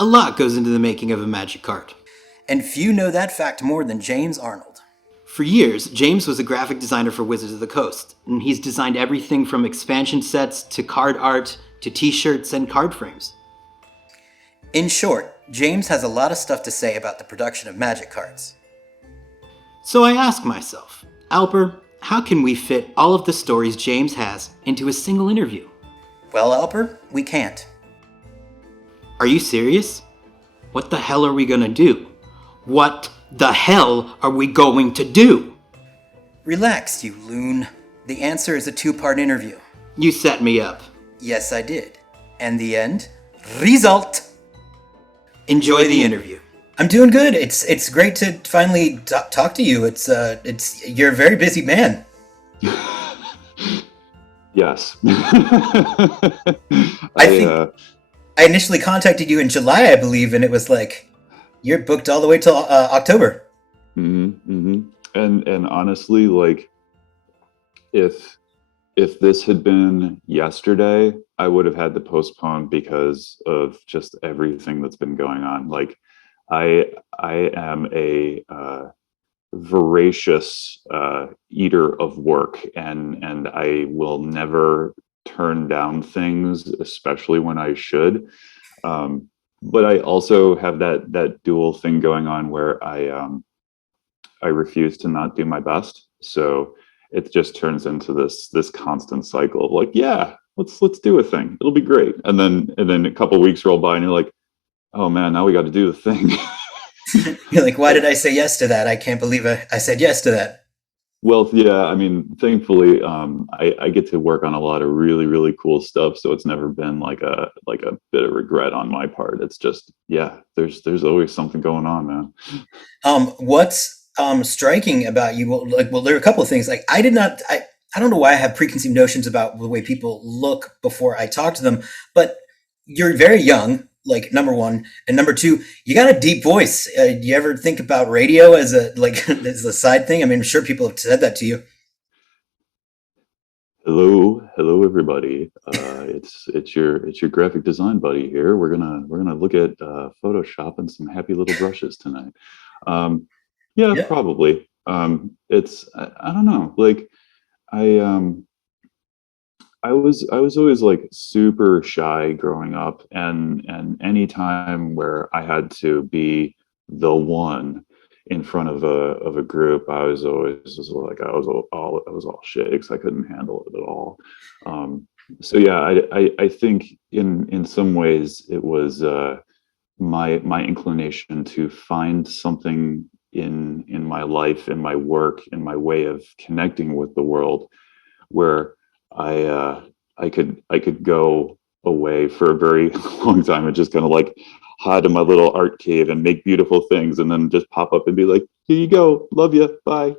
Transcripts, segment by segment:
A lot goes into the making of a magic card. And few know that fact more than James Arnold. For years, James was a graphic designer for Wizards of the Coast, and he's designed everything from expansion sets to card art to t-shirts and card frames. In short, James has a lot of stuff to say about the production of magic cards. So I ask myself, Alper, how can we fit all of the stories James has into a single interview? Well, Alper, we can't. Are you serious? What the hell are we gonna do? What the hell are we going to do? Relax, you loon. The answer is a 2-part interview. You set me up. Yes, I did. And the end? Result! Enjoy the interview. I'm doing good. It's great to finally talk to you. You're a very busy man. Yes. I initially contacted you in July, I believe, and it was like, you're booked all the way till October. And honestly, like, if this had been yesterday, I would have had to postpone because of just everything that's been going on. Like, I am a voracious eater of work, and I will never turn down things, especially when I should. But I also have that dual thing going on where I refuse to not do my best. So it just turns into this constant cycle of like, yeah, let's do a thing. It'll be great. And then a couple of weeks roll by and you're like, oh man, now we got to do the thing. You're like, why did I say yes to that? I can't believe I said yes to that. Well, yeah, I mean, thankfully, I get to work on a lot of really, really cool stuff. So it's never been like a bit of regret on my part. It's just, yeah, there's always something going on, man. What's striking about you? Well, there are a couple of things. Like, I don't know why I have preconceived notions about the way people look before I talk to them, but you're very young. Like, number one, and number two, you got a deep voice. Do you ever think about radio as as a side thing? I mean, I'm sure people have said that to you. Hello, everybody. It's your graphic design buddy here. We're gonna look at Photoshop and some happy little brushes tonight. Yeah, Yeah. probably. I don't know. Like, I I was always like super shy growing up, and any time where I had to be the one in front of a group, I was always just like I was all shakes. I couldn't handle it at all. Um, so yeah, I think in some ways it was my inclination to find something in my life, in my work, in my way of connecting with the world where I could go away for a very long time and just kind of like hide in my little art cave and make beautiful things, and then just pop up and be like, "Here you go, love you, bye."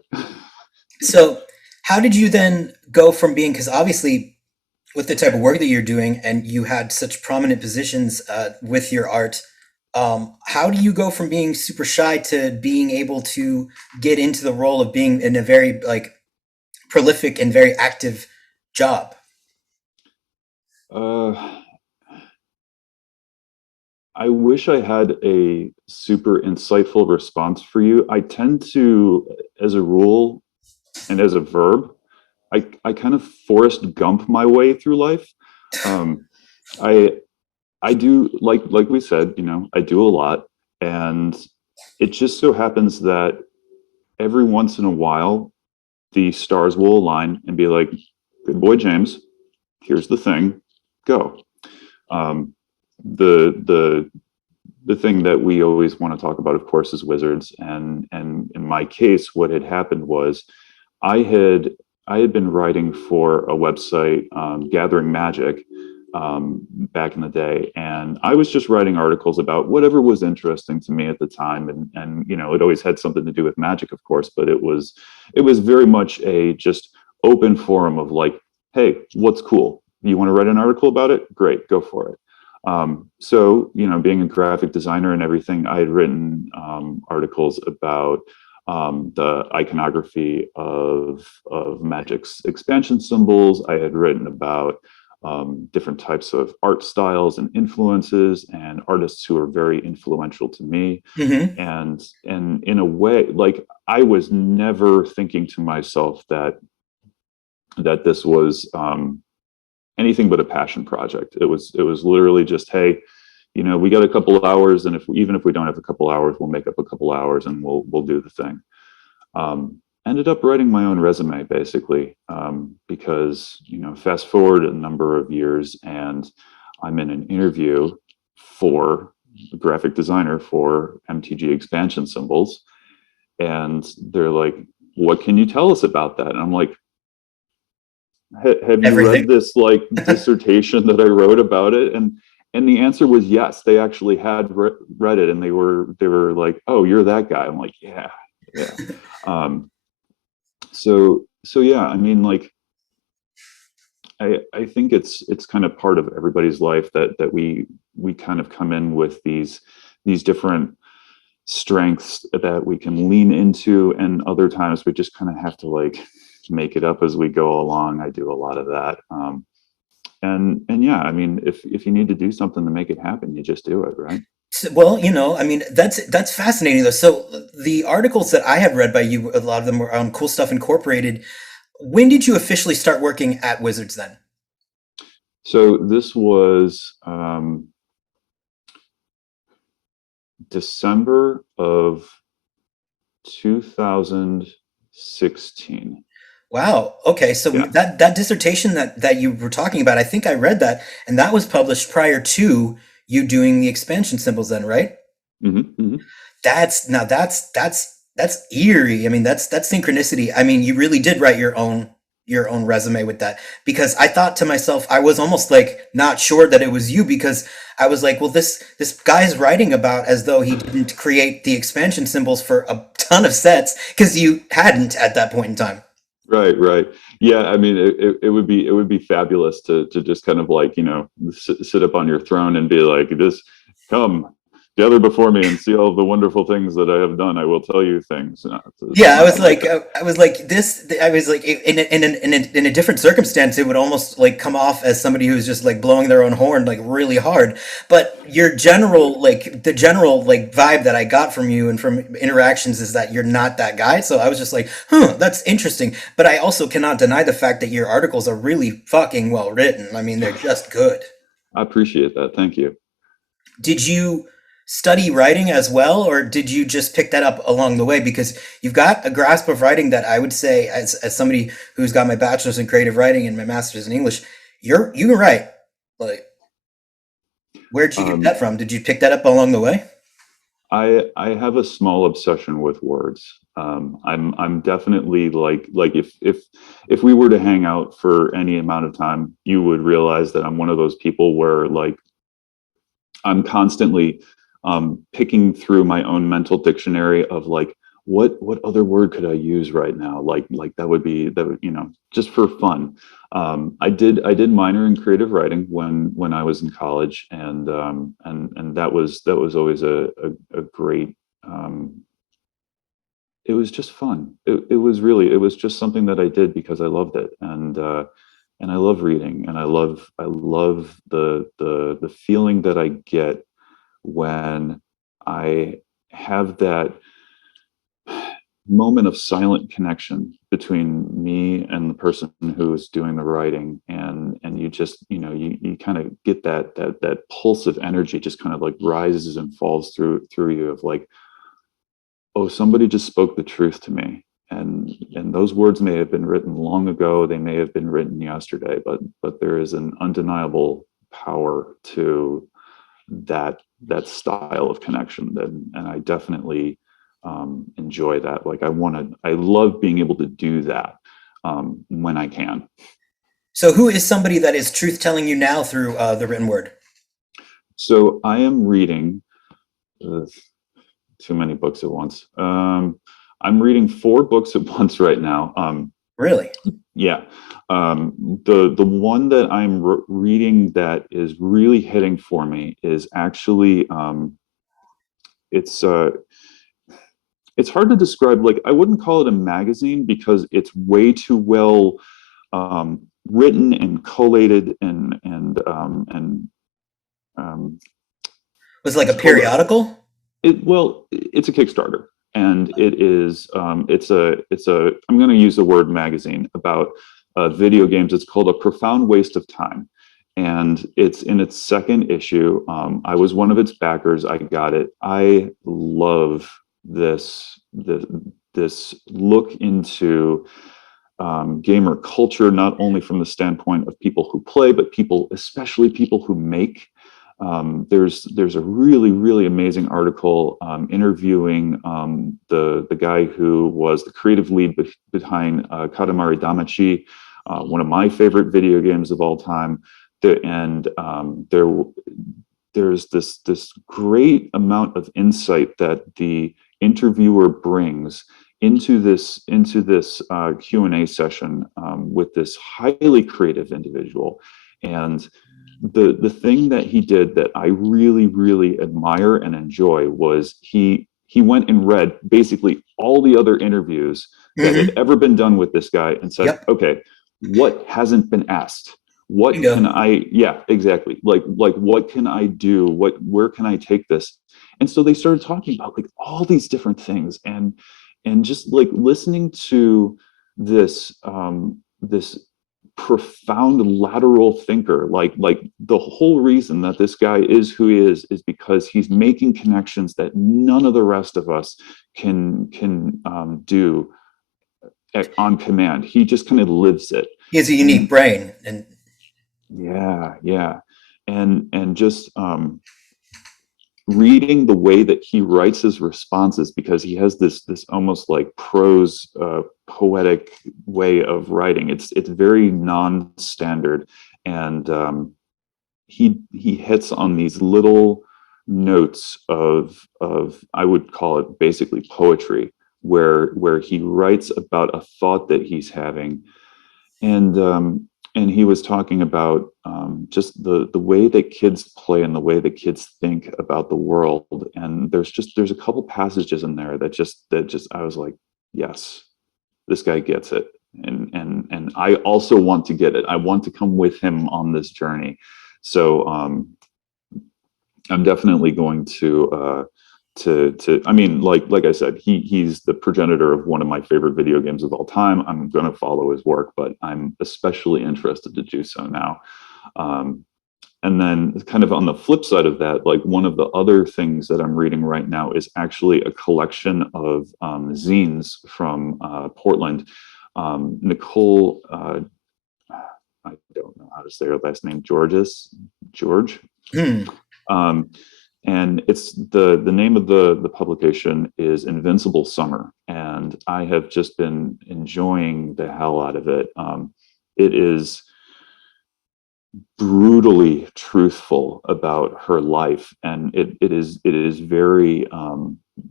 So, how did you then go from being, because obviously, with the type of work that you're doing, and you had such prominent positions with your art, how do you go from being super shy to being able to get into the role of being in a very prolific and very active job? Uh, I wish I had a super insightful response for you. I tend to, as a rule and as a verb, I kind of Forrest Gump my way through life. Um, I I do, like we said, I do a lot, and it just so happens that every once in a while the stars will align and be like, "Good boy, James. Here's the thing. Go." Um, the the thing that we always want to talk about, of course, is wizards. And in my case, what had happened was I had I had been writing for a website, Gathering Magic, back in the day, and I was just writing articles about whatever was interesting to me at the time, and it always had something to do with magic, of course, but it was very much a just open forum of like, hey, what's cool? You want to write an article about it? Great, go for it. So, being a graphic designer and everything, I had written articles about the iconography of Magic's expansion symbols. I had written about different types of art styles and influences, and artists who are very influential to me. Hmm. And in a way, like, I was never thinking to myself that this was anything but a passion project. It was literally just, hey, we got a couple of hours, and even if we don't have a couple hours, we'll make up a couple hours and we'll do the thing. Ended up writing my own resume, basically, because fast forward a number of years, and I'm in an interview for a graphic designer for MTG expansion symbols, and they're like, "What can you tell us about that?" And I'm like, have you read Everything. this like dissertation that I wrote about it? And the answer was yes. They actually had read it, and they were like, "Oh, you're that guy." I'm like, "Yeah, yeah." Um, so yeah, I mean, like, I think it's kind of part of everybody's life that we kind of come in with these different strengths that we can lean into, and other times we just kind of have to like make it up as we go along. I do a lot of that. And yeah, I mean, if you need to do something to make it happen, you just do it, right? Well, I mean, that's fascinating though. So the articles that I have read by you, a lot of them were on Cool Stuff Incorporated. When did you officially start working at Wizards then? So this was December of 2016. Wow. Okay. So Yeah. that dissertation that you were talking about, I think I read that, and that was published prior to you doing the expansion symbols then, right? Hmm. Hmm. That's eerie. I mean, that's synchronicity. I mean, you really did write your own resume with that, because I thought to myself, I was almost like not sure that it was you, because I was like, well, this guy's writing about as though he didn't create the expansion symbols for a ton of sets because you hadn't at that point in time. Right, right. Yeah, I mean, it would be fabulous to just kind of like, sit up on your throne and be like, this, come, gather before me and see all the wonderful things that I have done. I will tell you things. No, it's Yeah, I was nothing like like, that. I was like this. I was like, in a different circumstance, it would almost like come off as somebody who's just like blowing their own horn like really hard. But your general like the general like vibe that I got from you and from interactions is that you're not that guy. So I was just like, huh, that's interesting. But I also cannot deny the fact that your articles are really fucking well written. I mean, they're just good. I appreciate that. Thank you. Did you study writing as well, or did you just pick that up along the way? Because you've got a grasp of writing that I would say, as somebody who's got my bachelor's in creative writing and my master's in English, you can write. Like, where'd you get that Um, from? Did you pick that up along the way? I have a small obsession with words. I'm definitely like if we were to hang out for any amount of time, you would realize that I'm one of those people where, like, I'm constantly picking through my own mental dictionary of like, what other word could I use right now? Like that would just for fun. I did minor in creative writing when I was in college, and that was always a great. It was just fun. It was just something that I did because I loved it, and I love reading, and I love the feeling that I get when I have that moment of silent connection between me and the person who is doing the writing, and you just you kind of get that pulse of energy just kind of like rises and falls through you of like, oh, somebody just spoke the truth to me. And those words may have been written long ago, they may have been written yesterday, but there is an undeniable power to that style of connection, and I definitely enjoy that. Like, I love being able to do that when I can. So, who is somebody that is truth telling you now through the written word? So I am reading uh, too many books at once. I'm reading four books at once right now. Really? Yeah. The one that I'm reading that is really hitting for me is actually it's it's hard to describe. Like, I wouldn't call it a magazine because it's way too well written and collated Was it like a periodical? It's a Kickstarter, and it is I'm going to use the word magazine about video games. It's called A Profound Waste of Time, and it's in its second issue. I was one of its backers. I got it. I love this look into gamer culture, not only from the standpoint of people who play, but especially people who make. There's a really amazing article interviewing the guy who was the creative lead behind Katamari Damacy, one of my favorite video games of all time. There's this great amount of insight that the interviewer brings into this Q&A session with this highly creative individual. And the thing that he did that I really admire and enjoy was he went and read basically all the other interviews that had ever been done with this guy and said, okay, what hasn't been asked? What can I, exactly. Like what can I do? Where can I take this? And so they started talking about like all these different things and just like listening to this profound lateral thinker, like the whole reason that this guy is who he is because he's making connections that none of the rest of us can do on command. He just kind of lives it. He has a unique brain, and and just reading the way that he writes his responses, because he has this almost like prose poetic way of writing. It's very non-standard, and he hits on these little notes of I would call it basically poetry, where he writes about a thought that he's having. And he was talking about just the way that kids play and the way that kids think about the world. And there's a couple passages in there that just I was like, yes, this guy gets it. And I also want to get it. I want to come with him on this journey. So I'm definitely going to I mean, like I said, he's the progenitor of one of my favorite video games of all time. I'm going to follow his work, but I'm especially interested to do so now. And then kind of on the flip side of that, like one of the other things that I'm reading right now is actually a collection of zines from Portland. Nicole, I don't know how to say her last name, George. And it's the name of the publication is Invincible Summer, and I have just been enjoying the hell out of it. It is brutally truthful about her life, and it is very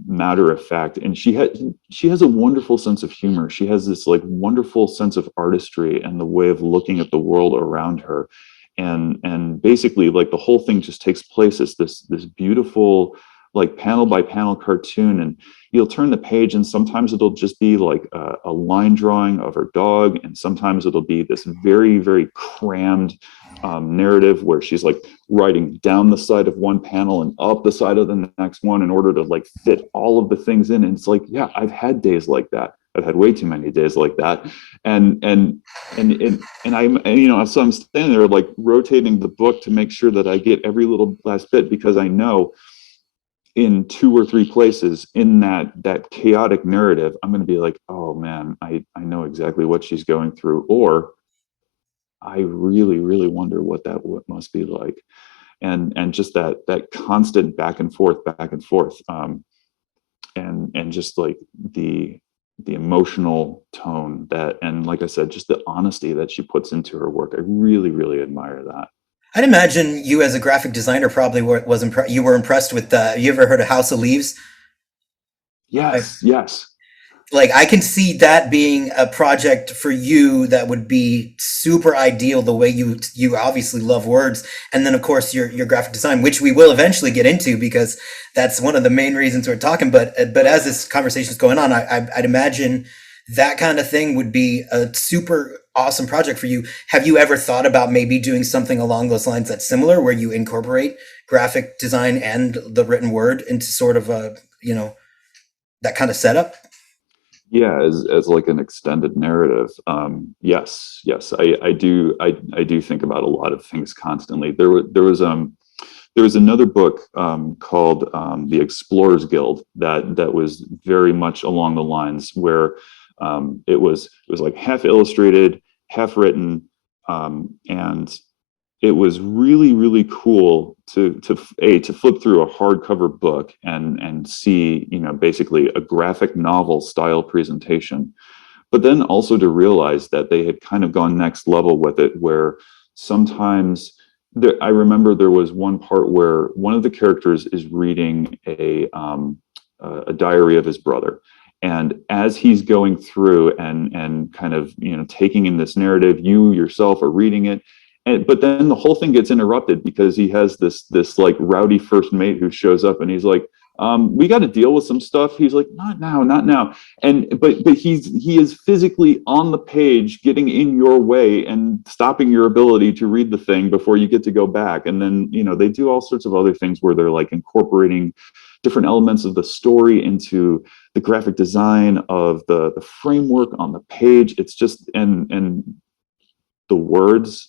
matter of fact. And she has a wonderful sense of humor. She has this like wonderful sense of artistry and the way of looking at the world around her. And basically like the whole thing just takes place as this beautiful like panel by panel cartoon, and you'll turn the page and sometimes it'll just be like a line drawing of her dog, and sometimes it'll be this very crammed narrative where she's like writing down the side of one panel and up the side of the next one in order to like fit all of the things in. And it's like, yeah, I've had days like that. I've had way too many days like that. And I'm, so I'm standing there like rotating the book to make sure that I get every little last bit, because I know in 2 or 3 places in that chaotic narrative, I'm going to be like, oh man, I know exactly what she's going through, or I really wonder what that must be like. And just that constant back and forth, and just like the emotional tone that, and like I said, just the honesty that she puts into her work. I really admire that. I'd imagine you as a graphic designer probably were impressed with you ever heard of House of Leaves? Yes. Like I can see that being a project for you that would be super ideal, the way you obviously love words. And then of course your graphic design, which we will eventually get into because that's one of the main reasons we're talking. But as this conversation is going on, I'd imagine that kind of thing would be a super awesome project for you. Have you ever thought about maybe doing something along those lines that's similar, where you incorporate graphic design and the written word into sort of a, that kind of setup? Yeah, as like an extended narrative. Yes, I do think about a lot of things constantly. There was another book called The Explorers Guild that was very much along the lines where it was like half illustrated, half written, and it was really cool to flip through a hardcover book and see, basically a graphic novel style presentation, but then also to realize that they had kind of gone next level with it, where sometimes I remember there was one part where one of the characters is reading a diary of his brother, and as he's going through and kind of taking in this narrative, you yourself are reading it, but then the whole thing gets interrupted because he has this like rowdy first mate who shows up, and he's like, we got to deal with some stuff. He's like, not now, not now. And but he is physically on the page, getting in your way and stopping your ability to read the thing before you get to go back. And then they do all sorts of other things where they're like incorporating different elements of the story into the graphic design of the framework on the page. It's just, and the words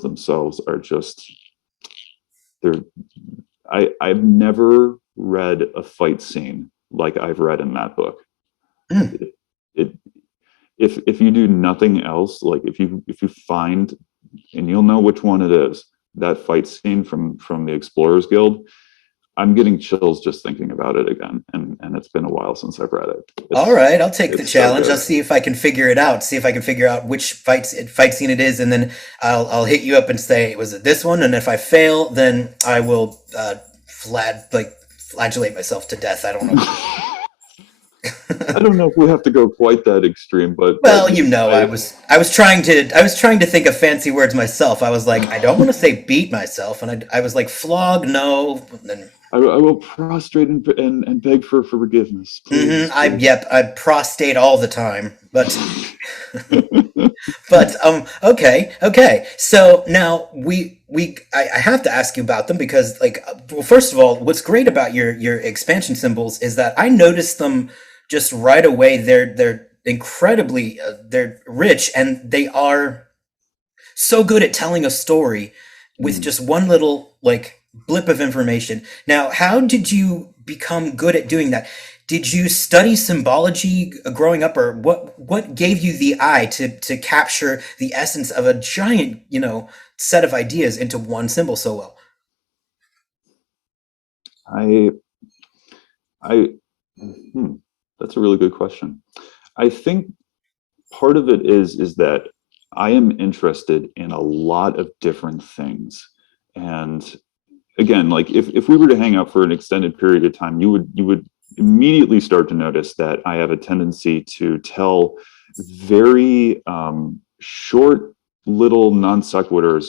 themselves are just, they're, I've never read a fight scene like I've read in that book. Mm. It if you do nothing else, like if you find, and you'll know which one it is, that fight scene from the Explorers Guild, I'm getting chills just thinking about it again, and it's been a while since I've read it. All right, I'll take the It's so challenge. I'll good. see if I can figure it out. See if I can figure out which fight scene it is, and then I'll hit you up and say, was it this one? And if I fail, then I will flagellate myself to death. I don't know. I don't know if we have to go quite that extreme, but Well, I was trying to think of fancy words myself. I was like, I don't want to say beat myself, and I was like, flog, no. And I will prostrate and beg for forgiveness, please, please. I prostate all the time, but okay. So now I have to ask you about them because, like, well, first of all, what's great about your expansion symbols is that I noticed them just right away. They're incredibly they're rich, and they are so good at telling a story with Mm. just one little like blip of information. Now, how did you become good at doing that? Did you study symbology growing up, or what gave you the eye to capture the essence of a giant, set of ideas into one symbol so well? I I hmm, that's a really good question. I think part of it is that I am interested in a lot of different things. And again, like if we were to hang out for an extended period of time, you would immediately start to notice that I have a tendency to tell very short little non sequiturs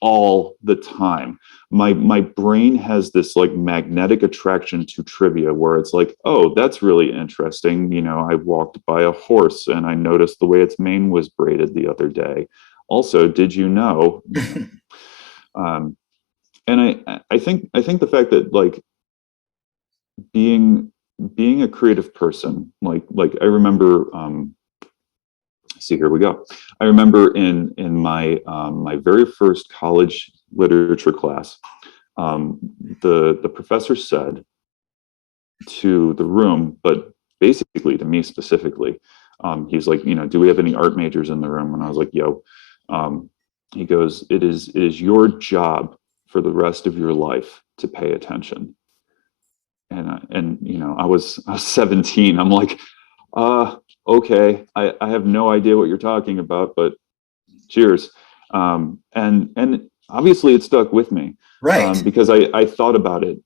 all the time. My brain has this like magnetic attraction to trivia where it's like, oh, that's really interesting. I walked by a horse and I noticed the way its mane was braided the other day. Also, did you know? Um, and I think the fact that like being being a creative person, like I remember, see, here we go. I remember in my very first college literature class, the professor said to the room, but basically to me specifically, he's like, do we have any art majors in the room? And I was like, yo. um, he goes, it is your job for the rest of your life to pay attention. And I was 17. I'm like, uh okay, I have no idea what you're talking about, but cheers. And obviously it stuck with me, Right. because I thought about it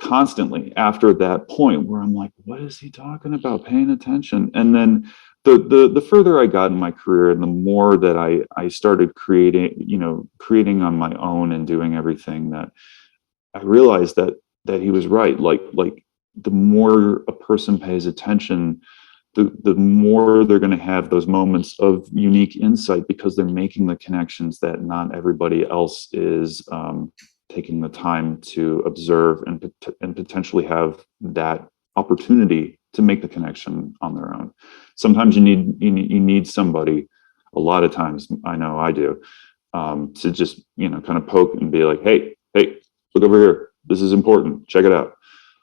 constantly after that point where I'm like, what is he talking about, paying attention? And then the further I got in my career and the more that I started creating on my own and doing everything, that I realized that he was right. Like the more a person pays attention, the more they're going to have those moments of unique insight, because they're making the connections that not everybody else is taking the time to observe and potentially have that opportunity to make the connection on their own. Sometimes you need somebody, a lot of times, I know I do, to just, kind of poke and be like, hey, look over here. This is important. Check it out.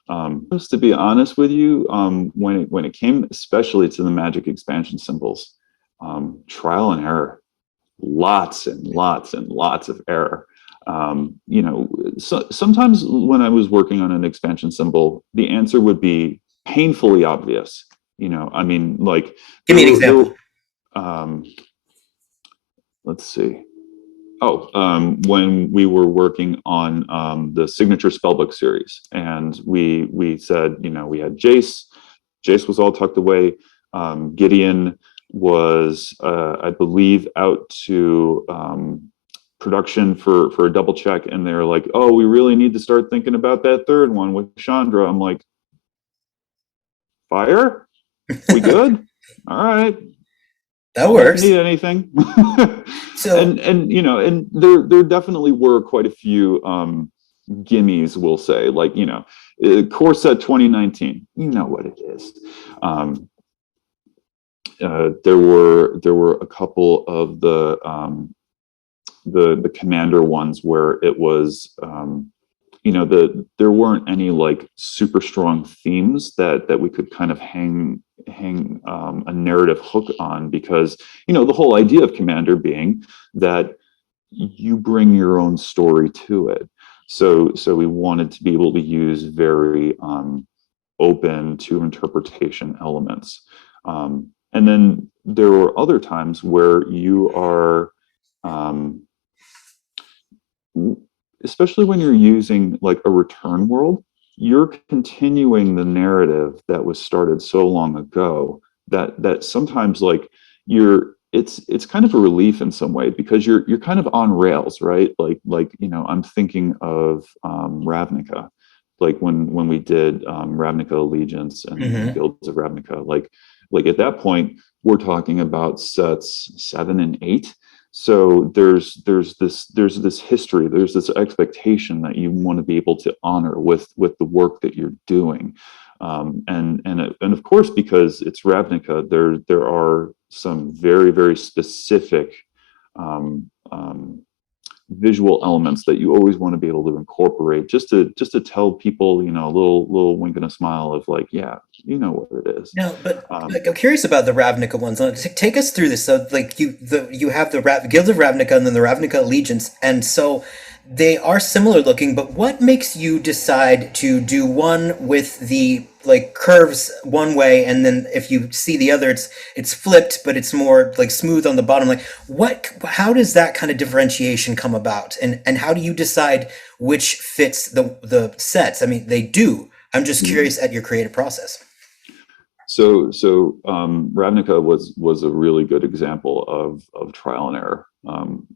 To be honest with you, when it came especially to the magic expansion symbols, trial and error, lots and lots and lots of error. So sometimes when I was working on an expansion symbol, the answer would be painfully obvious. I mean, like, Give me an example. Let's see. When we were working on the signature spellbook series, and we said, we had Jace. Jace was all tucked away. Gideon was, I believe, out to production for a double check, and they're like, oh, we really need to start thinking about that third one with Chandra. I'm like, fire? We good? All right. That works. If you need anything. So, and there definitely were quite a few gimmies, we'll say, like, Core Set 2019, you know what it is. There were a couple of the commander ones where it was, there weren't any like super strong themes that we could kind of hang a narrative hook on, because the whole idea of commander being that you bring your own story to it. So we wanted to be able to use very open to interpretation elements. And then there were other times where you are, especially when you're using like a return world, you're continuing the narrative that was started so long ago that sometimes like it's kind of a relief in some way, because you're kind of on rails, right? Like I'm thinking of Ravnica, like when we did Ravnica Allegiance and Guilds of Ravnica, like at that point we're talking about sets 7 and 8. So there's this history, there's this expectation that you want to be able to honor with the work that you're doing, and of course, because it's Ravnica, there are some very, very specific visual elements that you always want to be able to incorporate, just to tell people, a little wink and a smile of like, yeah, you know what it is. No, but like, I'm curious about the Ravnica ones. Take us through this. So, like, you have the Guild of Ravnica and then the Ravnica Allegiance, and so they are similar looking. But what makes you decide to do one with the like curves one way, and then if you see the other, it's flipped, but it's more like smooth on the bottom? Like, how does that kind of differentiation come about, and how do you decide which fits the sets? I mean, they do. I'm just curious at your creative process. So Ravnica was a really good example of trial and error.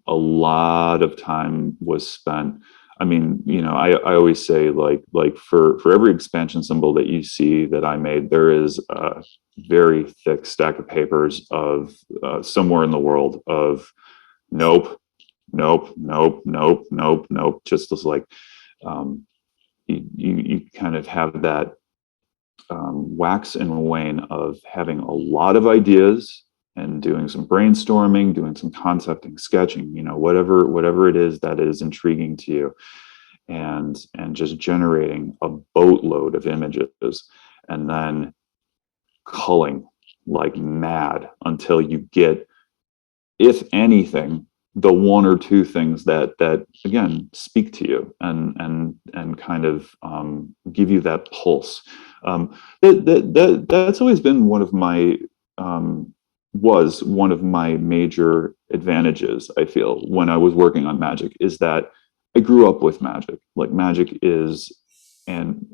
A lot of time was spent. I mean, I always say like for every expansion symbol that you see that I made, there is a very thick stack of papers of somewhere in the world of nope, just as like you kind of have that wax and wane of having a lot of ideas and doing some brainstorming, doing some concepting, sketching, whatever it is that is intriguing to you, and just generating a boatload of images, and then culling like mad until you get, if anything, the one or two things that again speak to you and kind of give you that pulse. That's always been one of my was one of my major advantages, I feel, when I was working on magic, is that I grew up with magic. Like, magic is and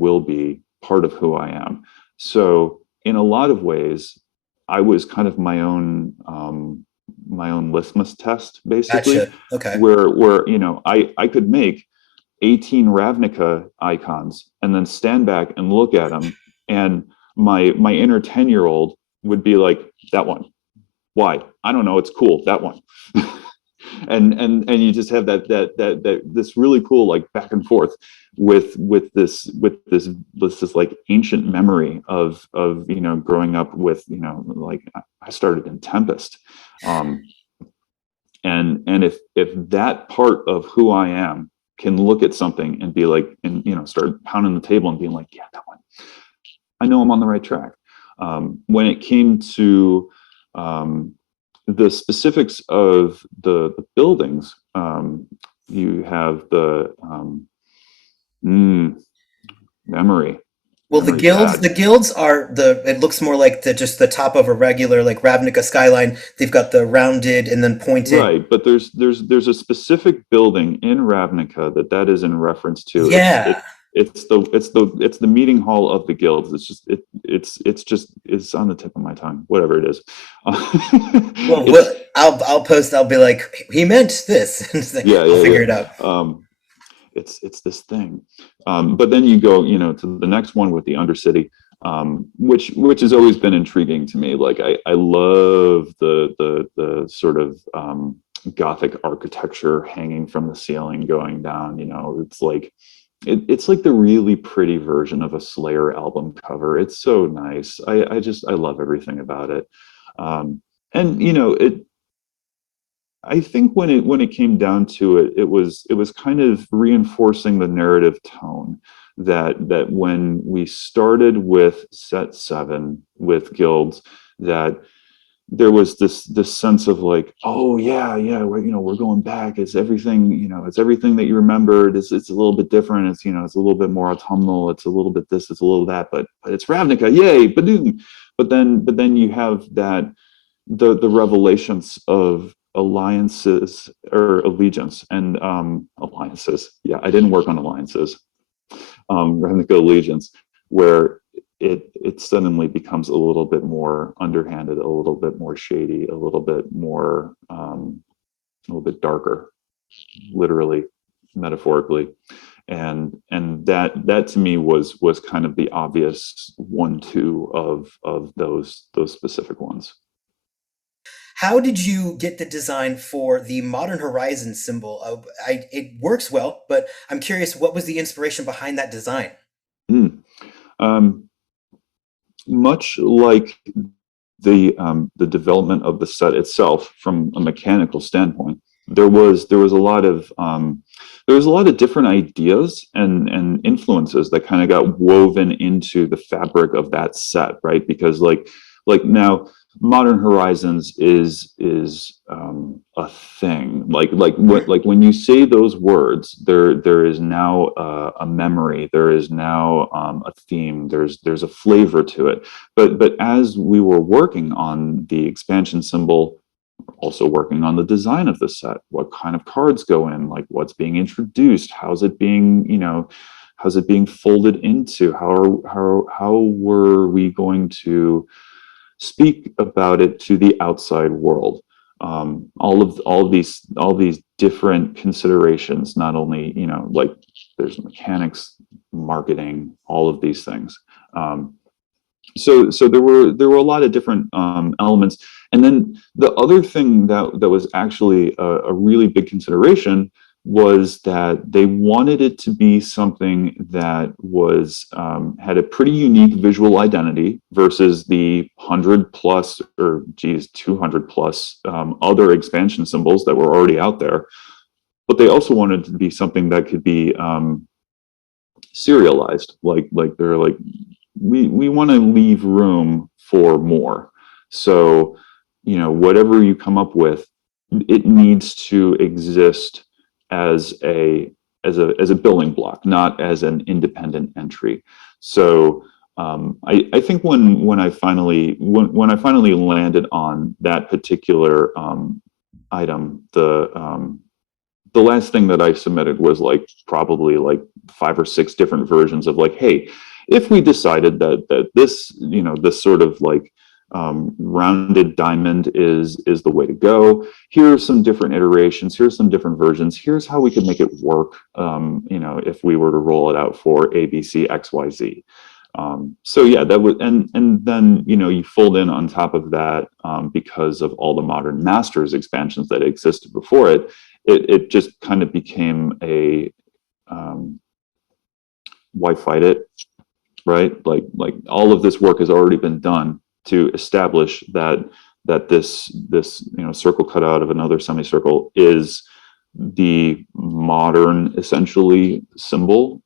will be part of who I am. So in a lot of ways, I was kind of my own litmus test, basically. Gotcha. Okay. Where I could make 18 Ravnica icons and then stand back and look at them, and my inner 10-year-old would be like, that one. Why? I don't know. It's cool. That one. and you just have that this really cool like back and forth with this like ancient memory of growing up with, like I started in Tempest. And if that part of who I am can look at something and be like, and start pounding the table and being like, yeah, that one, I know I'm on the right track. When it came to the specifics of the buildings, you have the memory. Well, the guilds are it looks more like just the top of a regular like Ravnica skyline. They've got the rounded and then pointed. Right, but there's a specific building in Ravnica that is in reference to. Yeah. It's the meeting hall of the guilds. It's on the tip of my tongue. Whatever it is. Well, I'll post. I'll be like, he meant this. I'll figure it out. It's this thing. But then you go, to the next one with the Undercity, which has always been intriguing to me. Like I love the sort of Gothic architecture hanging from the ceiling going down. It's like it's like the really pretty version of a Slayer album cover. It's so nice. I love everything about it. And I think when it came down to it, it was kind of reinforcing the narrative tone that when we started with set 7 with guilds, that there was this sense of like, oh yeah, we're going back. It's everything, it's everything that you remembered. It's a little bit different. It's it's a little bit more autumnal. It's a little bit this. It's a little that. But it's Ravnica, yay! Badoom! But then you have that the revelations of alliances or allegiance and alliances. Yeah, I didn't work on alliances. Ravnica allegiance, where it suddenly becomes a little bit more underhanded, a little bit more shady, a little bit more a little bit darker, literally, metaphorically. And that to me was kind of the obvious 1-2 of those specific ones. How did you get the design for the Modern Horizon symbol? It works well, but I'm curious, what was the inspiration behind that design? Much like the development of the set itself, from a mechanical standpoint, there was a lot of different ideas and influences that kind of got woven into the fabric of that set, right? Because like now, Modern Horizons is a thing. Like when you say those words, there is now a memory. There is now a theme. There's a flavor to it. But as we were working on the expansion symbol, also working on the design of the set, what kind of cards go in, like what's being introduced, how's it being folded into, how were we going to speak about it to the outside world. All these different considerations, not only like there's mechanics, marketing, all of these things. So there were a lot of different elements, and then the other thing that was actually a really big consideration was that they wanted it to be something that was had a pretty unique visual identity versus the 100 plus or 200 plus other expansion symbols that were already out there. But they also wanted it to be something that could be serialized. Like they're like, we want to leave room for more. So whatever you come up with, it needs to exist as a building block, not as an independent entry. So I think when I finally landed on that particular item, the last thing that I submitted was like probably like 5 or 6 different versions of like, hey, if we decided that this this sort of like rounded diamond is the way to go. Here are some different iterations. Here's some different versions. Here's how we could make it work. If we were to roll it out for A, B, C, X, Y, Z. So yeah, that was, and then you fold in on top of that, because of all the modern Masters expansions that existed before it, it just kind of became a, why fight it, right? Like all of this work has already been done to establish that this circle cut out of another semicircle is the modern essentially symbol.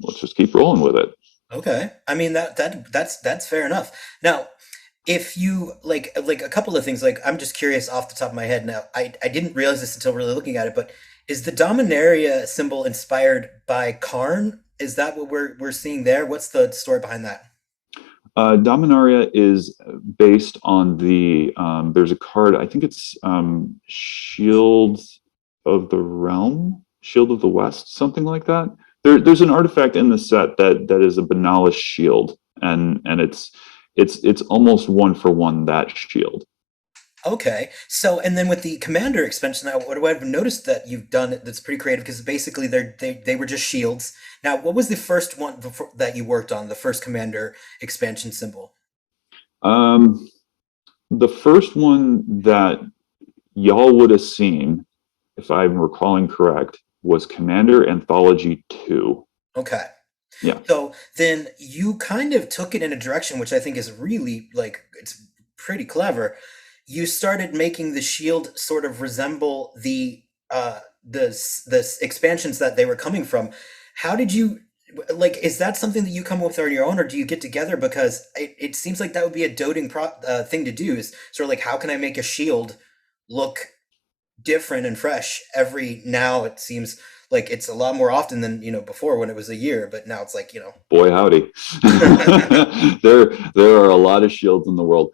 Let's just keep rolling with it. Okay. I mean that's fair enough. Now, if you like a couple of things, like I'm just curious off the top of my head now. I didn't realize this until really looking at it, but is the Dominaria symbol inspired by Karn? Is that what we're seeing there? What's the story behind that? Dominaria is based on the, there's a card, I think it's, Shield of the Realm, Shield of the West, something like that. There's an artifact in the set that is a Benalis shield, and it's almost one for one that shield. Okay. So, and then with the commander expansion, now what do I've noticed that you've done that's pretty creative, because basically they were just shields. Now, what was the first one that you worked on, the first commander expansion symbol? Um, the first one that y'all would have seen, if I'm recalling correct, was Commander Anthology 2. Okay. Yeah. So then you kind of took it in a direction which I think is really like it's pretty clever. You started making the shield sort of resemble the expansions that they were coming from. How did you like? Is that something that you come up with on your own, or do you get together? Because it seems like that would be a thing to do. Is sort of like, how can I make a shield look different and fresh every now? It seems like it's a lot more often than before when it was a year, but now it's like Boy, howdy. There are a lot of shields in the world.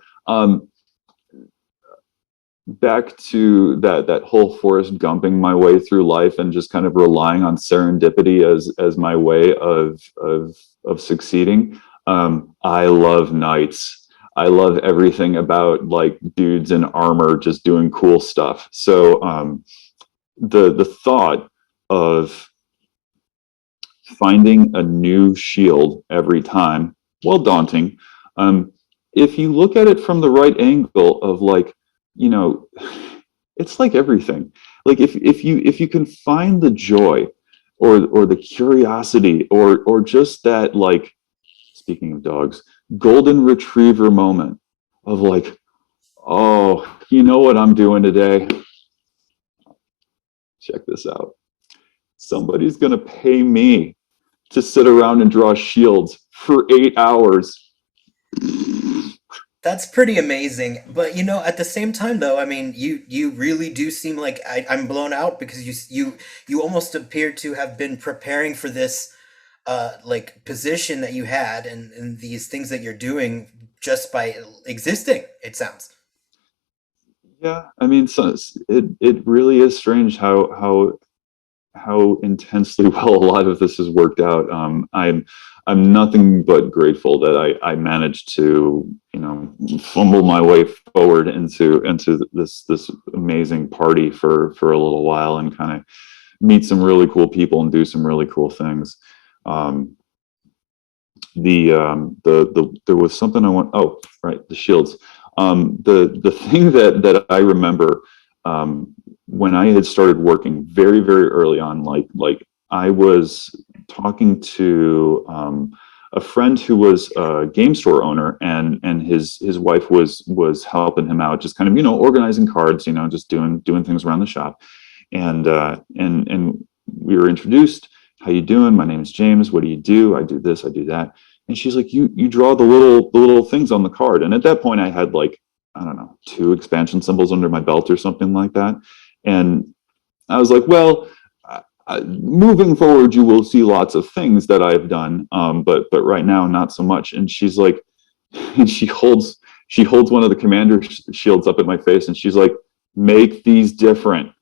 Back to that whole Forrest Gumping my way through life and just kind of relying on serendipity as my way of succeeding. I love knights. I love everything about like dudes in armor just doing cool stuff. So the thought of finding a new shield every time, well, daunting. If you look at it from the right angle of like, it's like everything. Like if you can find the joy or the curiosity or just that, like, speaking of dogs, golden retriever moment of like, oh, you know what I'm doing today? Check this out. Somebody's gonna pay me to sit around and draw shields for 8 hours. That's pretty amazing. But at the same time, though, I mean, you really do seem like I'm blown out, because you almost appear to have been preparing for this like position that you had, and these things that you're doing just by existing, it sounds. Yeah, I mean, so it really is strange how intensely well a lot of this has worked out. I'm nothing but grateful that I managed to fumble my way forward into this amazing party for a little while and kind of meet some really cool people and do some really cool things. There was something I want. Oh, right, the shields. The thing that I remember, when I had started working very, very early on, like I was talking to a friend who was a game store owner, and his wife was helping him out, just kind of organizing cards, just doing things around the shop, and we were introduced. How you doing? My name is James. What do you do? I do this. I do that. And she's like, you draw the little things on the card. And at that point, I had like, I don't know, 2 expansion symbols under my belt or something like that. And I was like, well, moving forward, you will see lots of things that I've done, but right now, not so much. And she's like, and she holds one of the commander shields up at my face, and she's like, make these different.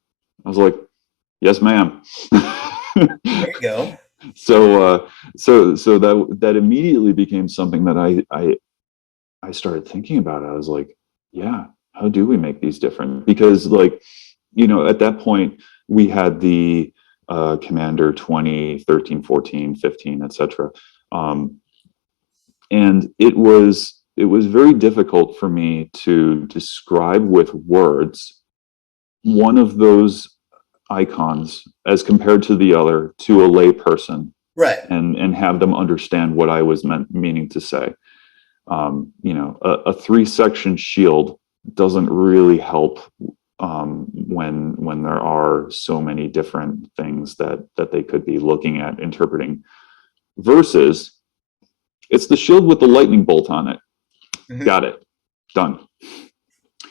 I was like, yes, ma'am. There you go. So that immediately became something that I started thinking about. I was like, yeah, how do we make these different? Because like, at that point we had the Commander 20, 13, 14, 15, etc. And it was very difficult for me to describe with words one of those icons as compared to the other to a lay person, Right. and have them understand what I was meaning to say. A 3-section shield doesn't really help when there are so many different things that they could be looking at interpreting, versus it's the shield with the lightning bolt on it. Mhm. Got it. Done.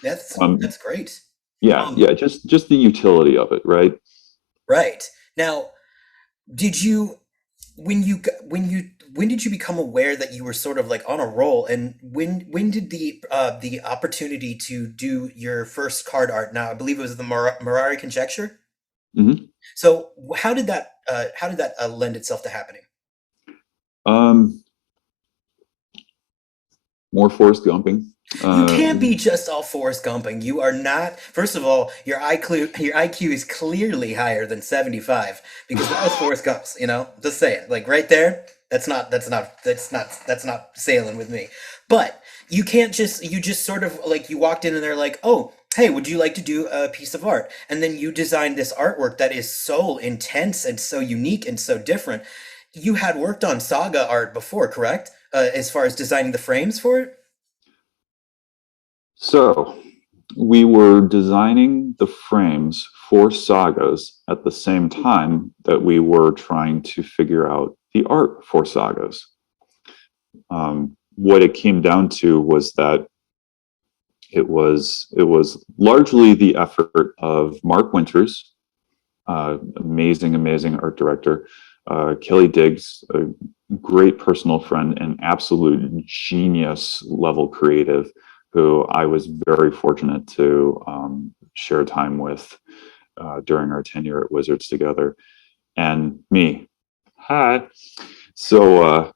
That's great. Yeah, just the utility of it, right? Right. Now, did you when did you become aware that you were sort of like on a roll, and when did the opportunity to do your first card art? Now, I believe it was the Mirari Conjecture. Mm-hmm. So how did that lend itself to happening? Um, More Forrest Gumping. You can't be just all Forrest Gumping. You are not. First of all, your IQ is clearly higher than 75, because that was Forrest Gump's. Just saying, like right there. That's not sailing with me. But you just sort of like, you walked in and they're like, oh, hey, would you like to do a piece of art? And then you designed this artwork that is so intense and so unique and so different. You had worked on Saga art before, correct? As far as designing the frames for it. So we were designing the frames for sagas at the same time that we were trying to figure out the art for sagas. What it came down to was that it was largely the effort of Mark Winters, amazing art director, Kelly Diggs, a great personal friend and absolute genius level creative, who I was very fortunate to share time with during our tenure at Wizards together, and me. Hi. So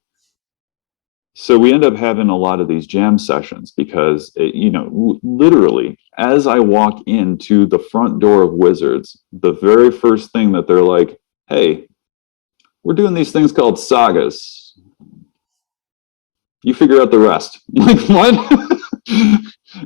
we end up having a lot of these jam sessions because, literally, as I walk into the front door of Wizards, the very first thing that they're like, hey, we're doing these things called sagas. You figure out the rest. Like, what?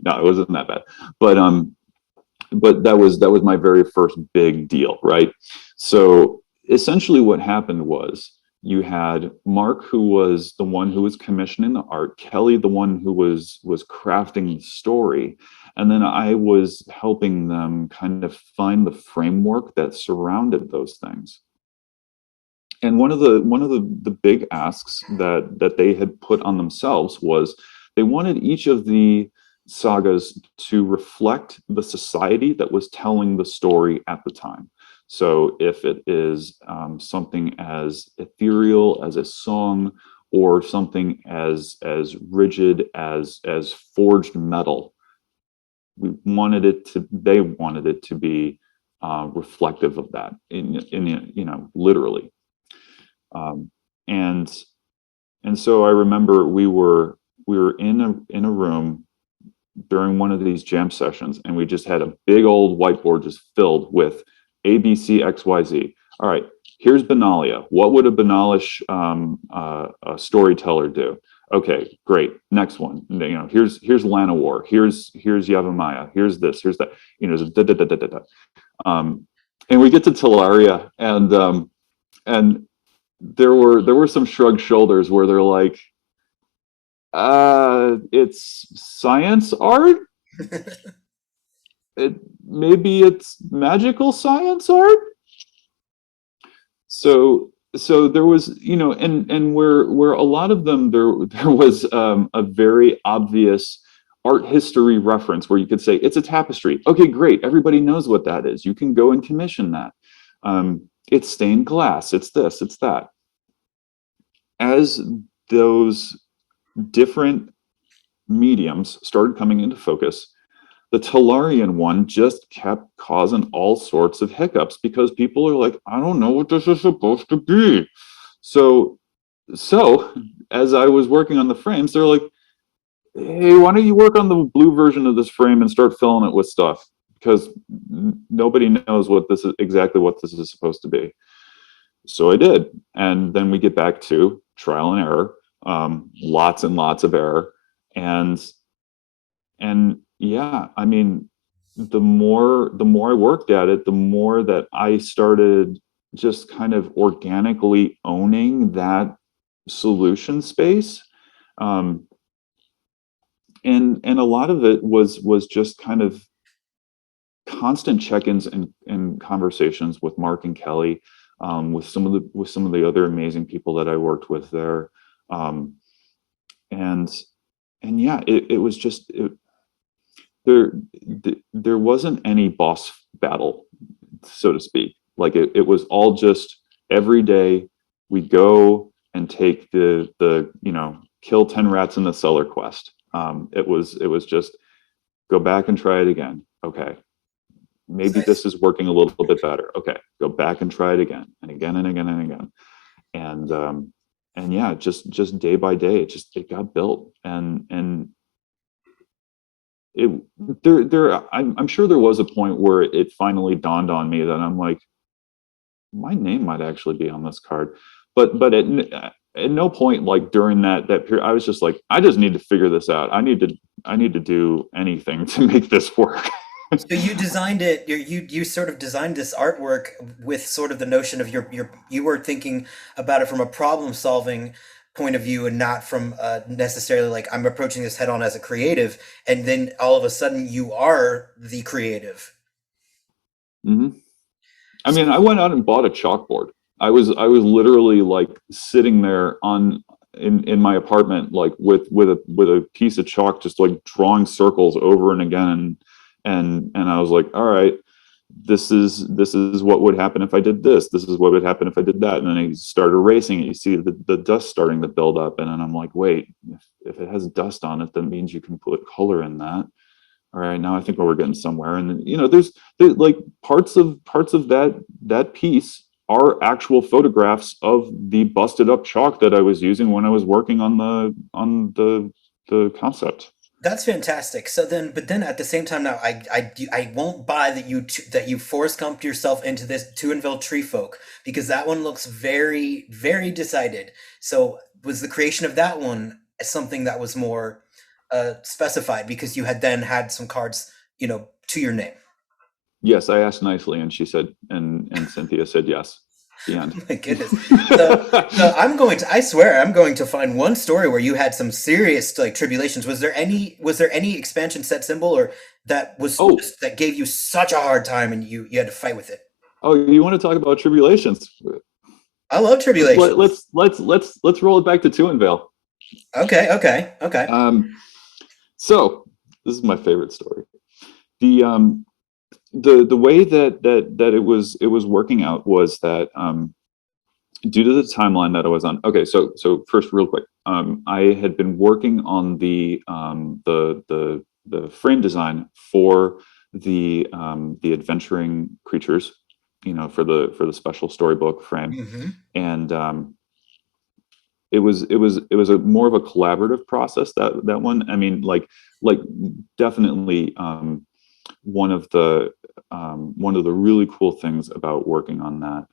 No, it wasn't that bad. But that was my very first big deal, right? So essentially what happened was, you had Mark, who was the one who was commissioning the art, Kelly, the one who was crafting the story, and then I was helping them kind of find the framework that surrounded those things. And one of the big asks that they had put on themselves was, they wanted each of the sagas to reflect the society that was telling the story at the time. So if it is something as ethereal as a song, or something as rigid as forged metal, they wanted it to be reflective of that, in literally. Um, and so I remember we were in a room during one of these jam sessions, and we just had a big old whiteboard just filled with A, B, C, X, Y, Z. All right, here's Benalia. What would a Benalish a storyteller do? Okay, great. Next one. Here's Llanowar. Here's Yavimaya. Here's this. Here's that. Da, da, da, da, da, da. And we get to Talaria, and there were some shrugged shoulders where they're like, it's science art. Maybe it's magical science art. So there was, and where a lot of them, there was a very obvious art history reference where you could say it's a tapestry. Okay, great, everybody knows what that is. You can go and commission that. It's stained glass. It's this. It's that. As those different mediums started coming into focus, the Talarian one just kept causing all sorts of hiccups, because people are like, I don't know what this is supposed to be. So as I was working on the frames, they're like, hey, why don't you work on the blue version of this frame and start filling it with stuff? Because nobody knows exactly what this is supposed to be. So I did. And then we get back to trial and error. lots and lots of error, and yeah, I mean, the more I worked at it, the more that I started just kind of organically owning that solution space. Um, and a lot of it was just kind of constant check-ins and conversations with Mark and Kelly, with some of the other amazing people that I worked with there, um, and yeah, it was just there there wasn't any boss battle, so to speak. Like it was all just every day we go and take the kill 10 rats in the cellar quest. It was just go back and try it again. Okay, maybe Nice. this is working a little bit better. Okay, go back and try it again and again and again and again. And yeah, just day by day, it got built. And it I'm sure there was a point where it finally dawned on me that I'm like, my name might actually be on this card. But at no point, like during that period, I was just like, I just need to figure this out. I need to do anything to make this work. So you designed it. You sort of designed this artwork with sort of the notion of you were thinking about it from a problem solving point of view and not from necessarily like I'm approaching this head on as a creative, and then all of a sudden you are the creative. Hmm. I mean, So I went out and bought a chalkboard. I was literally like sitting there in my apartment, like with a piece of chalk, just like drawing circles over and again, and I was like, all right, this is what would happen if I did this. This is what would happen if I did that. And then I started erasing it. You see the dust starting to build up, and then I'm like, wait, if it has dust on it, that means you can put color in that. All right, now I think we're getting somewhere. And then, there's like parts of that piece are actual photographs of the busted up chalk that I was using when I was working on the concept. that's fantastic. So then, but then at the same time, now I won't buy that that you Forrest Gumped yourself into this Tuinville Tree Folk, because that one looks very very decided. So was the creation of that one something that was more specified because you had then had some cards, to your name? Yes, I asked nicely, and she said, and Cynthia said yes. The end. My goodness. So I swear I'm going to find one story where you had some serious like tribulations. Was there any expansion set symbol or that was Oh, just, that gave you such a hard time and you had to fight with it? oh, you want to talk about tribulations? I love Let's let, tribulations. let's roll it back to Tuinvale. Okay, okay, okay. Um, so this is my favorite story. The way that it was working out was that, due to the timeline that I was on. Okay, so first, real quick, I had been working on the frame design for the adventuring creatures, for the special storybook frame, Hmm. and it was a more of a collaborative process, that one. I mean, like definitely, one of the really cool things about working on that,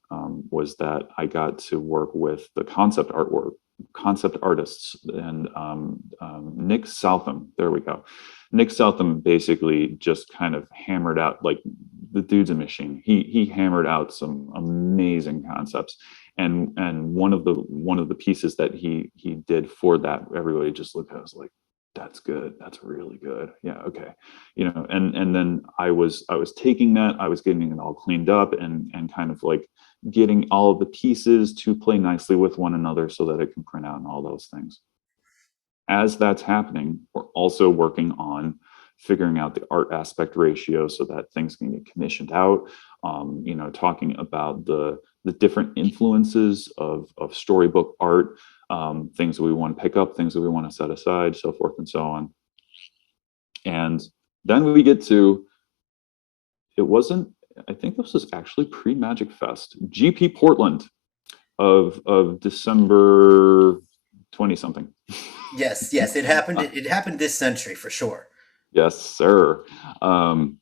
was that I got to work with the concept artists, and Nick Southam. There we go. Nick Southam basically just kind of hammered out, like, the dude's a machine. He hammered out some amazing concepts, and one of the pieces that he did for that, everybody just looked at us like, that's good, that's really good, yeah, okay. And then I was taking that, I was getting it all cleaned up, and kind of like getting all of the pieces to play nicely with one another so that it can print out and all those things. As that's happening, we're also working on figuring out the art aspect ratio so that things can get commissioned out. Talking about the different influences of storybook art, things that we want to pick up, things that we want to set aside, so forth and so on. And then we get to, it wasn't, I think this was actually pre-Magic Fest, GP Portland of December 20 something. Yes, yes, it happened. It happened this century for sure. Yes, sir. Um,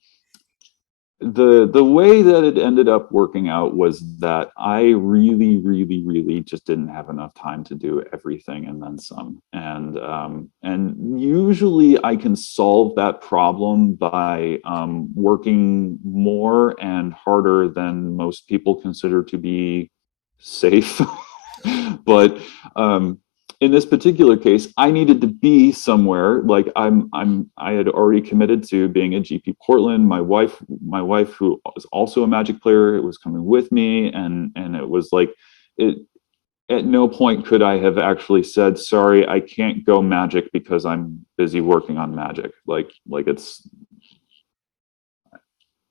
The way that it ended up working out was that I really just didn't have enough time to do everything and then some. And usually I can solve that problem by working more and harder than most people consider to be safe. But in this particular case, I needed to be somewhere. Like I had already committed to being at GP Portland. My wife, who is also a Magic player, it was coming with me, and it was like it. At no point could I have actually said, "Sorry, I can't go Magic because I'm busy working on Magic." Like it's.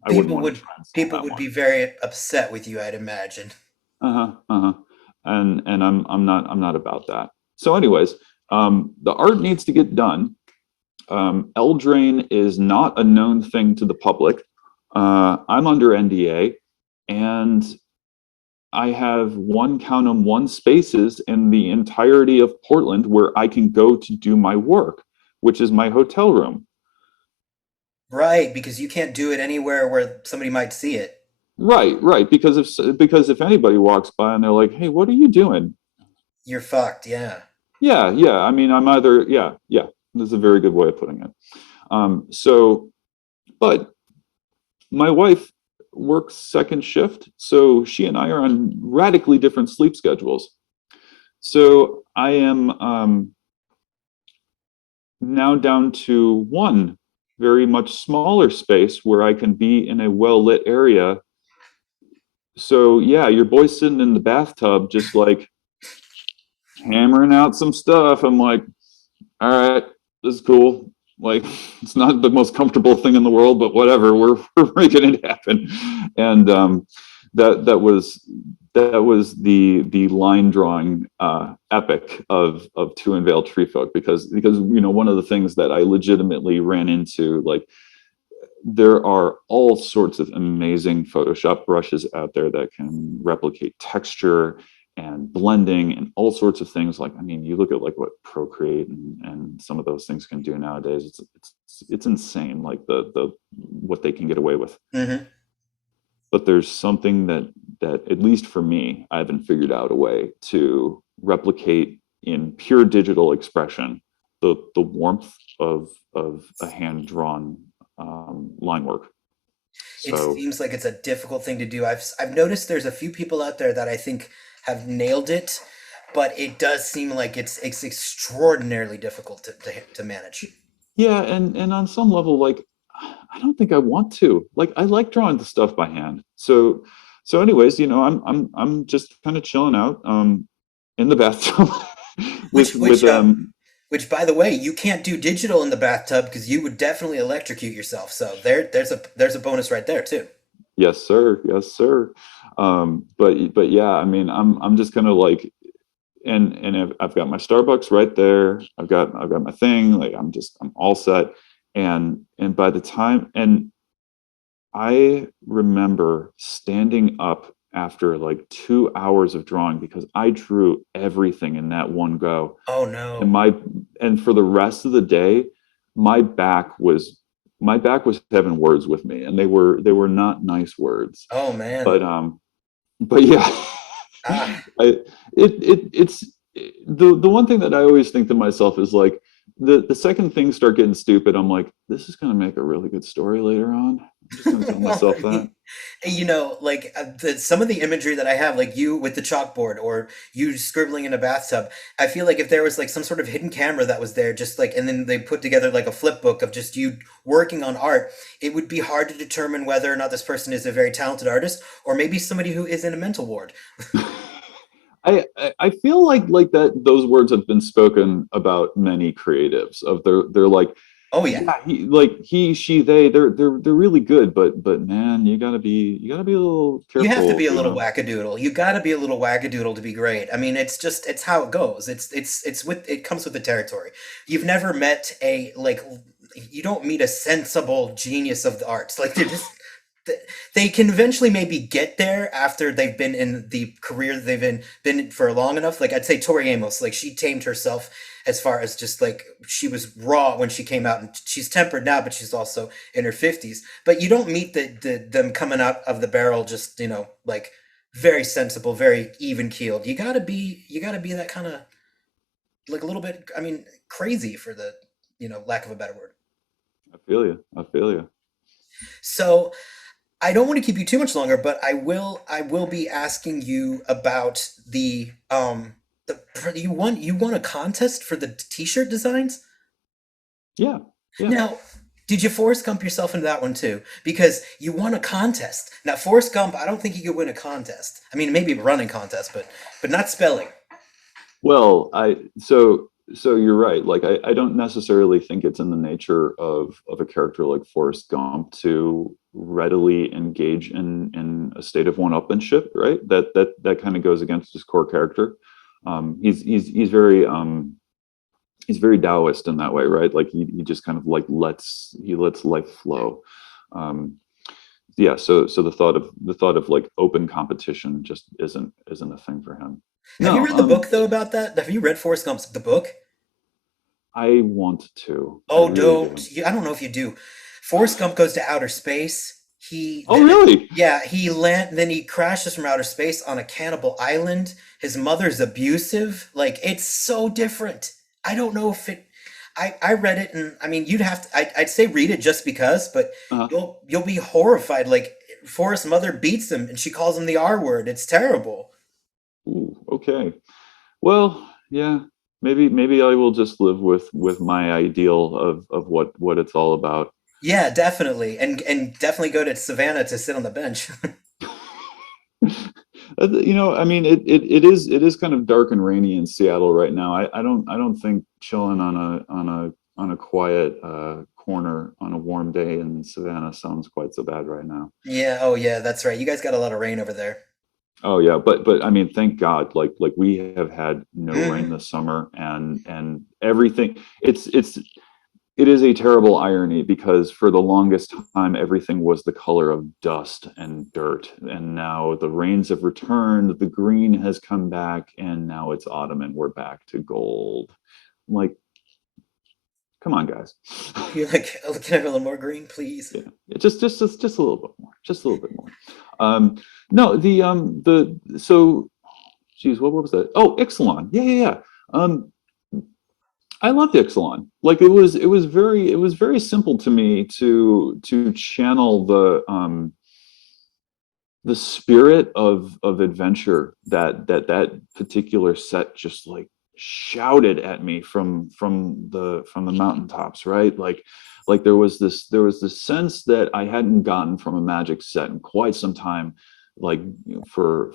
I wouldn't People want to would try and solve people that would one. be very upset with you, I'd imagine. Uh-huh, uh-huh. And I'm not about that. So anyways, the art needs to get done. Eldraine is not a known thing to the public. I'm under NDA, and I have count 'em, one spaces in the entirety of Portland where I can go to do my work, which is my hotel room. Right, because you can't do it anywhere where somebody might see it. Right. Because if anybody walks by and they're like, "Hey, what are you doing?" You're fucked, yeah. Yeah. I mean, I'm either yeah. That's a very good way of putting it. So, but my wife works second shift, so she and I are on radically different sleep schedules. So I am now down to one very much smaller space where I can be in a well lit area. So yeah, your boy's sitting in the bathtub, just like hammering out some stuff. I'm like, all right, this is cool. Like, it's not the most comfortable thing in the world, but whatever, we're making it happen. And that was the line drawing epic of Two Unveiled Tree Folk, because one of the things that I legitimately ran into, like, there are all sorts of amazing Photoshop brushes out there that can replicate texture and blending and all sorts of things. Like, I mean, you look at like what Procreate and some of those things can do nowadays. It's insane, like the what they can get away with. Hmm. But there's something that at least for me, I haven't figured out a way to replicate in pure digital expression the warmth of a hand drawn line work. It So seems like it's a difficult thing to do. I've noticed there's a few people out there that I think have nailed it, but it does seem like it's extraordinarily difficult to manage. yeah, and on some level, like, I don't think I want to. Like, I like drawing the stuff by hand. So anyways, I'm just kind of chilling out in the bathtub Which with which um which by the way, you can't do digital in the bathtub because you would definitely electrocute yourself. So there's a bonus right there too. yes sir, yes sir. But yeah, I mean, I'm just kind of like, and I've got my Starbucks right there. I've got my thing. Like, I'm all set. And by the time, and I remember standing up after like 2 hours of drawing because I drew everything in that one go. Oh And no. and for the rest of the day, my back was my back was having words with me, and they were not nice words. Oh man. But yeah, Ah. I it's the one thing that I always think to myself is like, the second things start getting stupid, I'm like, this is going to make a really good story later on. I'm just going to tell Well, myself that. like some of the imagery that I have, like you with the chalkboard or you scribbling in a bathtub, I feel like if there was like some sort of hidden camera that was there, just like, and then they put together like a flip book of just you working on art, it would be hard to determine whether or not this person is a very talented artist or maybe somebody who is in a mental ward. I feel like that those words have been spoken about many creatives, of they're like, Oh yeah. yeah, he, she, they're really good, but man, you gotta be a little You have to careful, be a little wackadoodle. You got to be a little wackadoodle to be great. I mean, it's how it goes. It comes with the territory. You've never met a like you don't meet a sensible genius of the arts. Like they're just they can eventually maybe get there after they've been in the career they've been in for long enough. Like I'd say Tori Amos, like she tamed herself as far as just like she was raw when she came out, and she's tempered now, but she's also in her 50s. But you don't meet them coming out of the barrel just like very sensible, very even keeled. You gotta be that kind of like a little bit. I mean, crazy for the lack of a better word. I feel you. I feel you. So I don't want to keep you too much longer, but I will be asking you about you won a contest for the t-shirt designs? Yeah. Yeah. Now, did you Forrest Gump yourself into that one too? Because you won a contest. Now, Forrest Gump, I don't think you could win a contest. I mean, maybe a running contest, but not spelling. Well, so you're right. Like I don't necessarily think it's in the nature of a character like Forrest Gump to readily engage in a state of one-upmanship, right? That kind of goes against his core character. He's very Taoist in that way, right? Like he just kind of like lets life flow. Um, yeah. So the thought of like open competition just isn't a thing for him. Have you No. read the book though about that? Have you read Forrest Gump's the book? I want to. I Oh, really do. I don't know if you do. Forrest Gump goes to outer space. Oh, really? Yeah, then he crashes from outer space on a cannibal island. His mother's abusive. Like it's so different. I don't know if it. I read it, and I mean you'd have to. I'd say read it just because, but Uh, you'll be horrified. Like Forrest's mother beats him, and she calls him the R word. It's terrible. ooh, okay. Well, yeah. Maybe I will just live with my ideal of what it's all about. Yeah, definitely, and definitely go to Savannah to sit on the bench. I mean, it is kind of dark and rainy in Seattle right now. I don't think chilling on a quiet corner on a warm day in Savannah sounds quite so bad right now. Yeah, oh yeah, that's right. You guys got a lot of rain over there. Oh yeah, but I mean, thank God, like we have had no rain Hmm. this summer, and everything. It is a terrible irony because for the longest time everything was the color of dust and dirt, and now the rains have returned, the green has come back, and now it's autumn and we're back to gold. I'm like, come on, guys. You're like, oh, can I have a little more green, please? Yeah, just a little bit more, just a little bit more. No, the so, geez, what was that? Oh, Ixalan. Yeah, yeah, yeah. I loved Ixalan. Like it was very simple to me to channel the spirit of adventure that particular set just like shouted at me from the mountaintops, right? Like there was this sense that I hadn't gotten from a Magic set in quite some time, like for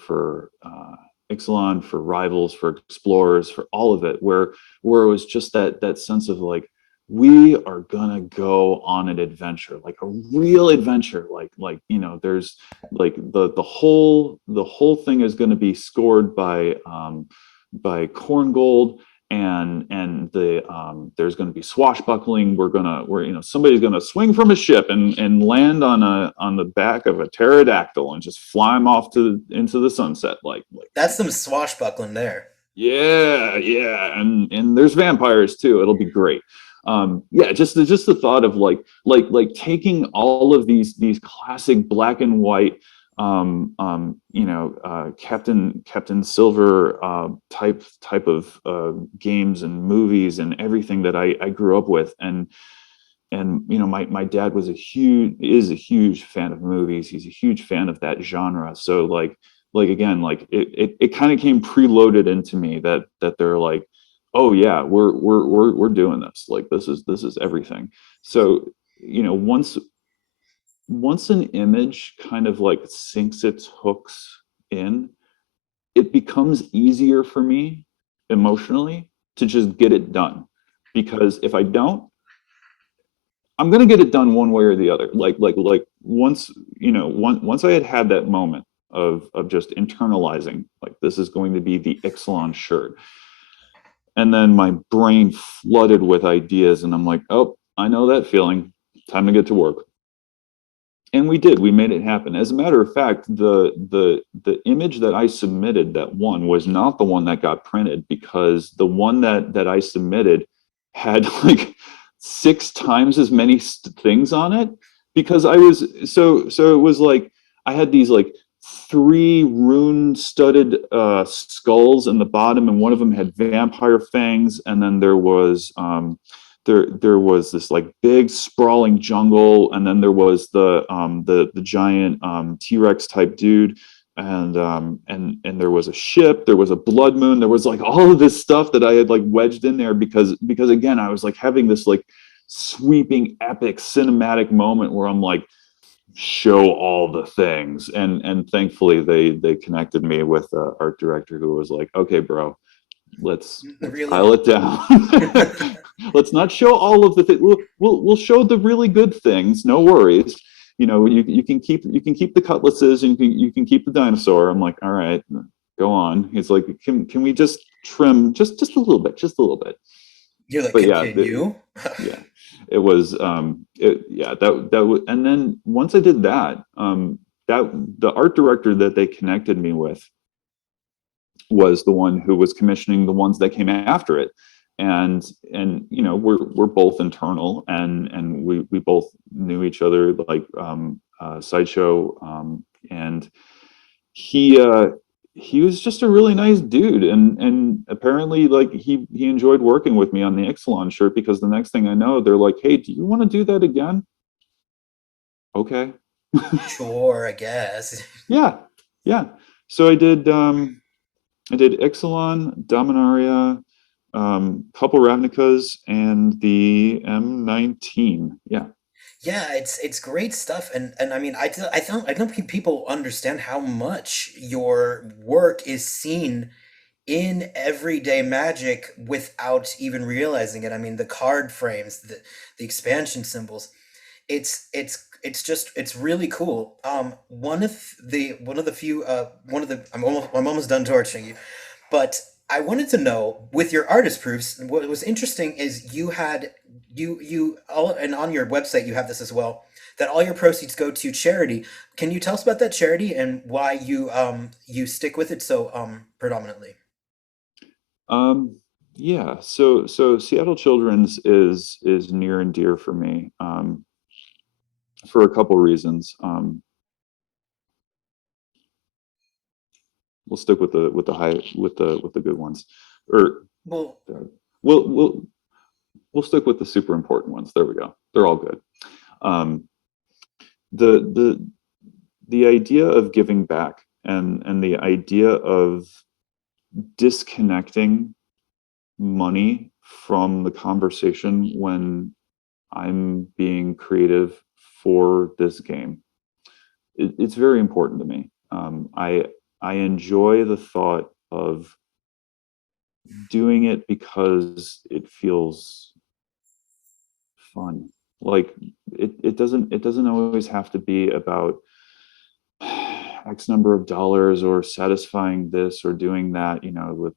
Ixalan, for Rivals, for Explorers, for all of it, where it was just that sense of like, we are gonna go on an adventure, like a real adventure, there's like the whole thing is going to be scored by corn gold, and there's going to be swashbuckling. We're somebody's going to swing from a ship and land on the back of a pterodactyl and just fly him off into the sunset, like That's some swashbuckling there. yeah, yeah, and there's vampires too. It'll be great. Yeah, just the thought of like taking all of these classic black and white, Captain Silver type of games and movies and everything that I grew up with, and my dad is a huge fan of movies. He's a huge fan of that genre. So like again, like it kind of came preloaded into me that they're like, oh yeah, we're doing this. Like this is everything. So once an image kind of like sinks its hooks in, it becomes easier for me emotionally to just get it done. Because if I don't, I'm gonna get it done one way or the other. Like once I had that moment of just internalizing, like this is going to be the Ixalan shirt, and then my brain flooded with ideas, and I'm like, oh, I know that feeling. Time to get to work. And we did. We made it happen. As a matter of fact, the image that I submitted that won was not the one that got printed, because the one that I submitted had like 6 times as many things on it, because I was so it was like I had these like 3 rune-studded skulls in the bottom, and one of them had vampire fangs, and then there was this like big sprawling jungle, and then there was the giant T-Rex type dude, and there was a ship, there was a blood moon, there was like all of this stuff that I had like wedged in there, because again I was like having this like sweeping epic cinematic moment where I'm like, show all the things, and thankfully they connected me with an art director who was like, okay bro, let's Really? pile it down. Let's not show all of the things. We'll show the really good things. No worries. You know, you can keep the cutlasses, and you can keep the dinosaur. I'm like, all right, go on. He's like, can we just trim just a little bit, just a little bit. You're like, But yeah, continue? yeah, it was that was, and then once I did that, that the art director that they connected me with was the one who was commissioning the ones that came after it, and you know, we're both internal, and we both knew each other, like Sideshow, and he was just a really nice dude, and apparently like he enjoyed working with me on the Ixalan shirt, because the next thing I know, they're like, hey, do you want to do that again? Okay. Sure, I guess. Yeah, yeah. So I did Ixalan, Dominaria, couple Ravnicas, and the M19. Yeah. Yeah, it's great stuff, and I mean, I don't think people understand how much your work is seen in everyday Magic without even realizing it. I mean, the card frames, the expansion symbols, it's really cool. One of the few one of the I'm almost done torching you, but I wanted to know, with your artist proofs, what was interesting is you had you all, and on your website you have this as well, that all your proceeds go to charity. Can you tell us about that charity and why you stick with it so predominantly? Um, yeah. So Seattle Children's is near and dear for me, for a couple reasons. We'll stick with the high with the good ones, or Well, we'll we'll we'll stick with the super important ones. There we go. They're all good. Um, the the the idea of giving back, and the idea of disconnecting money from the conversation when I'm being creative for this game, it's very important to me. I enjoy the thought of doing it because it feels fun. Like it doesn't always have to be about X number of dollars, or satisfying this or doing that. You know, with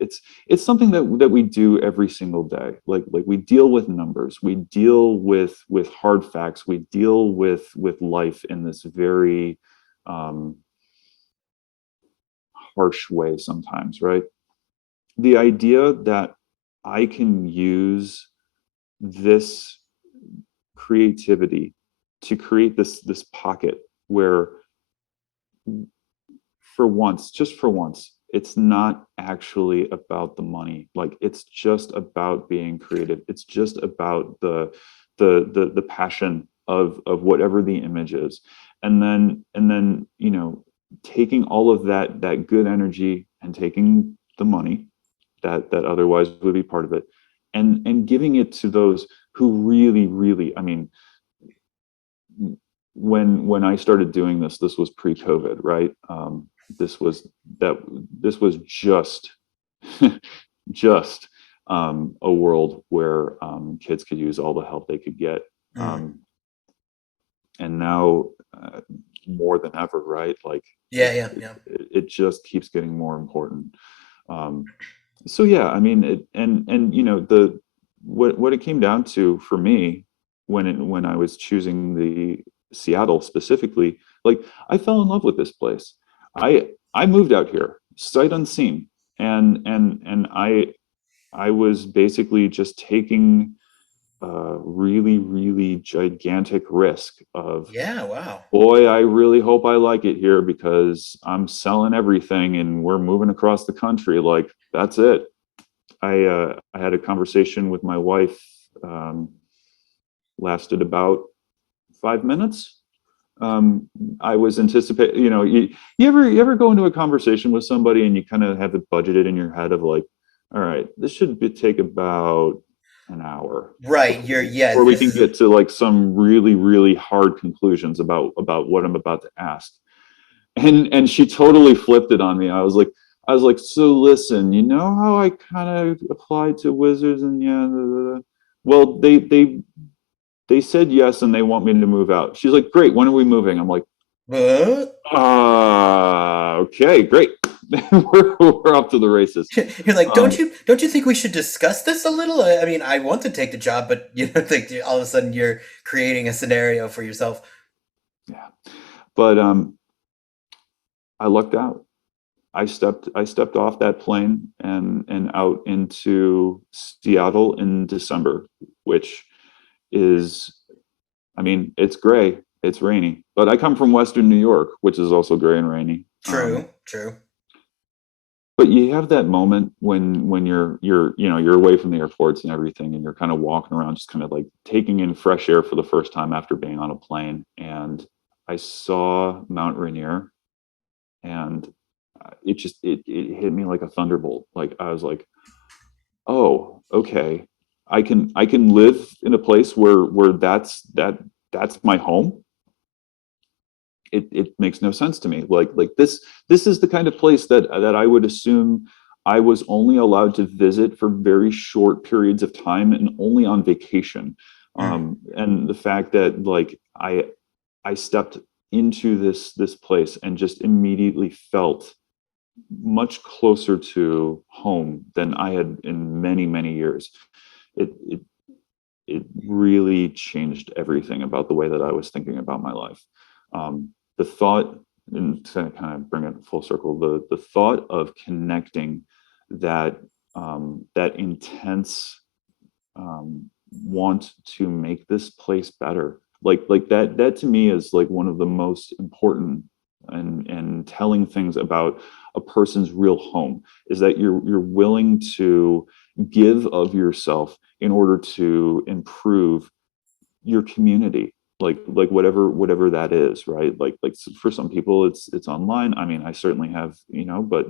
it's something that we do every single day. Like we deal with numbers, we deal with hard facts, we deal with life in this very um, harsh way sometimes, right? The idea that I can use this creativity to create this pocket where, for once, just for once, it's not actually about the money. Like, it's just about being creative. It's just about the passion of whatever the image is. And then, you know, taking all of that good energy, and taking the money that otherwise would be part of it, and giving it to those who really, really, I mean, when I started doing this was pre-COVID, right? This was that this was just just a world where kids could use all the help they could get, mm, and now, more than ever, right? Like yeah, yeah, yeah. it just keeps getting more important. Um, so yeah, I mean, and you know, what it came down to for me, when I was choosing Seattle specifically, like I fell in love with this place. I moved out here sight unseen, and I was basically just taking a really, really gigantic risk of, Yeah, wow. boy, I really hope I like it here because I'm selling everything and we're moving across the country. Like, that's it. I had a conversation with my wife, um, lasted about 5 minutes. Um, I was anticipating, you ever go into a conversation with somebody and you kind of have it budgeted in your head of like, all right, this should take about an hour Right. Yeah, before we this can is get to like some really, really hard conclusions about what I'm about to ask. And she totally flipped it on me. I was like, so listen, you know how I kind of applied to Wizards and yeah, well, they said yes and they want me to move out. She's like, great, when are we moving? I'm like, uh, okay, great. we're off to the races. you're like, Um, don't you think we should discuss this a little? I mean, I want to take the job, but you know, like all of a sudden you're creating a scenario for yourself. yeah, but I lucked out. I stepped off that plane and out into Seattle in December, which is, I mean, it's gray, it's rainy, but I come from Western New York, which is also gray and rainy. True, true. But you have that moment when you're away from the airports and everything, and you're kind of walking around, just kind of like taking in fresh air for the first time after being on a plane. And I saw Mount Rainier, and it hit me like a thunderbolt. Like I was like, oh, okay, I can live in a place where that's my home. It makes no sense to me. Like this is the kind of place that I would assume I was only allowed to visit for very short periods of time and only on vacation. Mm. And the fact that like I stepped into this place and just immediately felt much closer to home than I had in many, many years. It it it really changed everything about the way that I was thinking about my life. The thought, and to kind of bring it full circle, the thought of connecting that that intense want to make this place better, like that to me is like one of the most important and telling things about a person's real home, is that you're willing to give of yourself in order to improve your community, like whatever that is, right? Like for some people it's online. I mean, I certainly have, but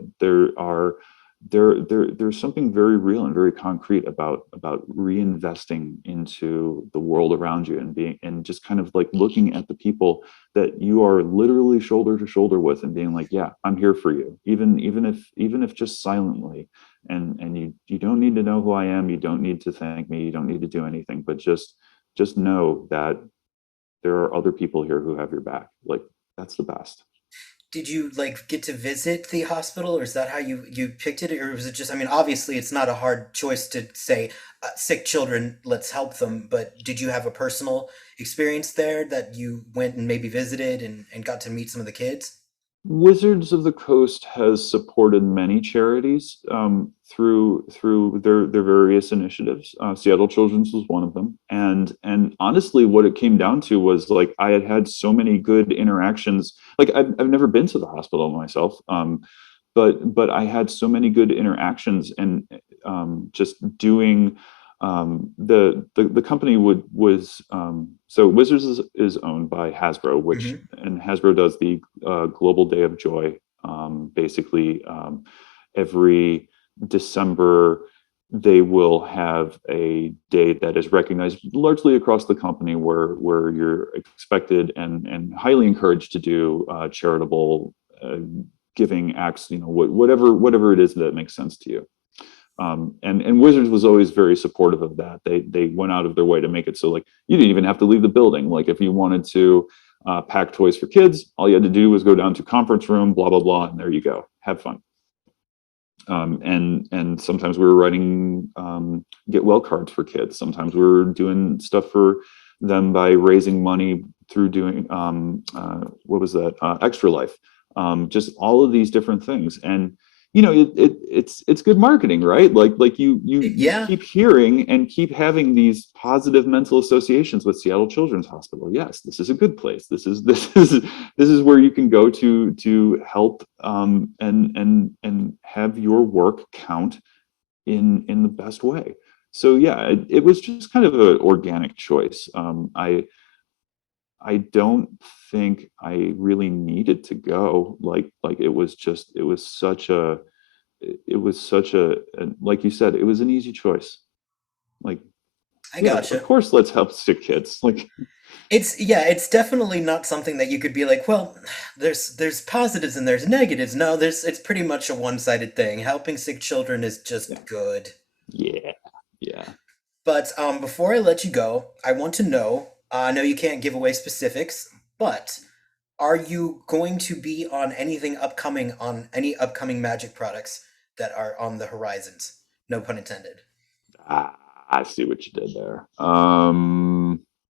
there's something very real and very concrete about reinvesting into the world around you and being, and just kind of like looking at the people that you are literally shoulder to shoulder with and being like, yeah, I'm here for you, even if just silently. And you don't need to know who I am, you don't need to thank me, you don't need to do anything, but just know that there are other people here who have your back. Like, that's the best. Did you like get to visit the hospital, or is that how you picked it, or was it just? I mean, obviously, it's not a hard choice to say sick children, let's help them. But did you have a personal experience there that you went and maybe visited and got to meet some of the kids? Wizards of the Coast has supported many charities through their various initiatives. Seattle Children's was one of them, and honestly, what it came down to was like I had so many good interactions. Like I've never been to the hospital myself, but I had so many good interactions, and just doing the company was so Wizards is owned by Hasbro, which, Mm-hmm. and Hasbro does the Global Day of Joy. Basically, every December they will have a day that is recognized largely across the company, where you're expected and highly encouraged to do charitable giving acts, whatever it is that makes sense to you. And Wizards was always very supportive of that. They went out of their way to make it so like you didn't even have to leave the building. Like if you wanted to pack toys for kids, all you had to do was go down to conference room, blah blah blah, and there you go, have fun. And sometimes we were writing get well cards for kids. Sometimes we were doing stuff for them by raising money through doing what was that, Extra Life, just all of these different things. And it's good marketing, right? Like you Yeah, keep hearing and keep having these positive mental associations with Seattle Children's Hospital. Yes, this is a good place. This is where you can go to help, and have your work count in the best way. So yeah, it was just kind of an organic choice. I don't think I really needed to go. Like it was such a, like you said, it was an easy choice. Like, I yeah, of gotcha. course, let's help sick kids. Like, It's definitely not something that you could be like, well, there's positives and there's negatives. No, it's pretty much a one-sided thing. Helping sick children is just good. yeah, yeah. But before I let you go, I want to know. I know you can't give away specifics, but are you going to be on anything upcoming on any upcoming Magic products that are on the horizons? No pun intended. Ah, I see what you did there.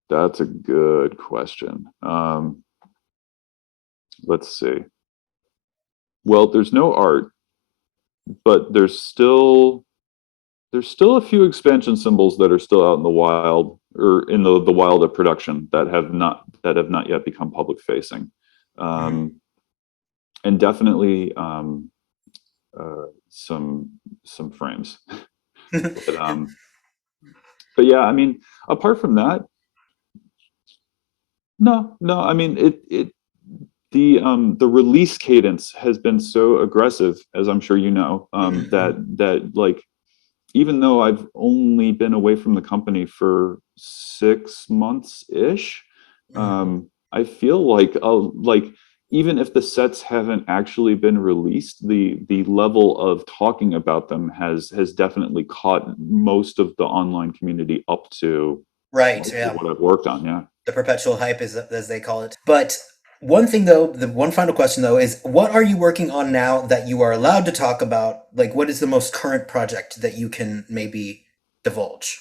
That's a good question. Let's see. Well, there's no art, but there's still a few expansion symbols that are still out in the wild, or in the wild of production, that have not yet become public facing. Mhm. um, and definitely, some frames. but um but yeah, I mean, apart from that, no, I mean, the release cadence has been so aggressive, as I'm sure you know, that like, even though I've only been away from the company for 6 months ish, Mhm. I feel like even if the sets haven't actually been released, the level of talking about them has definitely caught most of the online community up to Right, most of yeah. what I've worked on. Yeah. The perpetual hype, is as they call it. But one thing though, the one final question though is, what are you working on now that you are allowed to talk about? Like, what is the most current project that you can maybe divulge?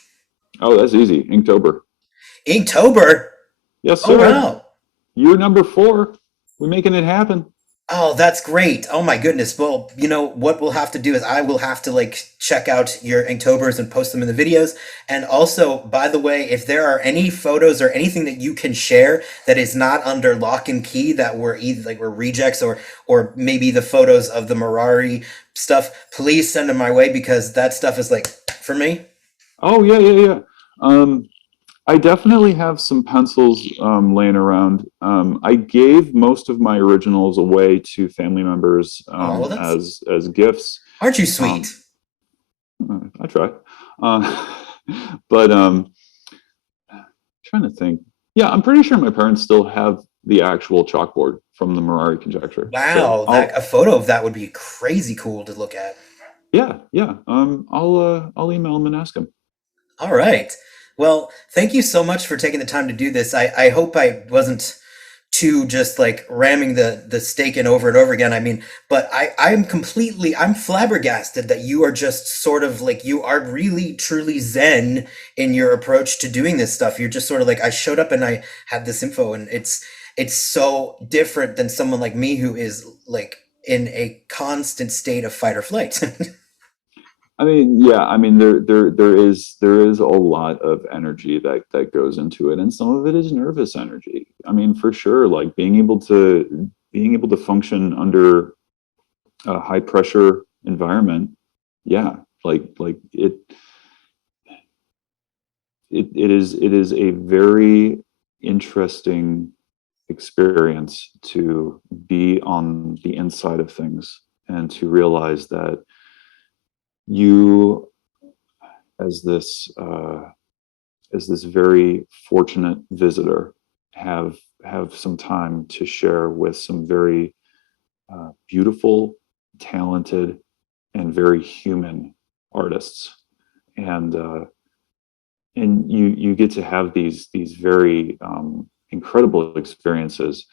Oh, that's easy. Inktober. Inktober. Yes, Oh sir. wow. Year number 4. We're making it happen. Oh, that's great. Oh my goodness. Well, you know what we'll have to do is I will have to like check out your Inktobers and post them in the videos. And also, by the way, if there are any photos or anything that you can share that is not under lock and key, that were either like were rejects, or maybe the photos of the Mirari stuff, please send them my way, because that stuff is like for me. Oh, yeah, yeah, yeah. I definitely have some pencils laying around. I gave most of my originals away to family members, Oh, well, that's as gifts. aren't you Um, sweet? I try, uh, but trying to think. Yeah, I'm pretty sure my parents still have the actual chalkboard from the Mirari Conjecture. So Wow, that I'll a photo of that would be crazy cool to look at. yeah, yeah. I'll email them and ask them. All right. Well, thank you so much for taking the time to do this. I hope I wasn't too just like ramming the stake in over and over again. I mean, but I'm flabbergasted that you are just sort of like, you are really truly zen in your approach to doing this stuff. You're just sort of like, I showed up and I had this info, and it's so different than someone like me who is like in a constant state of fight or flight. I mean, yeah, I mean, there is a lot of energy that goes into it, and some of it is nervous energy. I mean, for sure, like being able to function under a high pressure environment. Yeah, like it is a very interesting experience to be on the inside of things, and to realize that you, as this very fortunate visitor, have some time to share with some very beautiful, talented, and very human artists. And you get to have these very incredible experiences,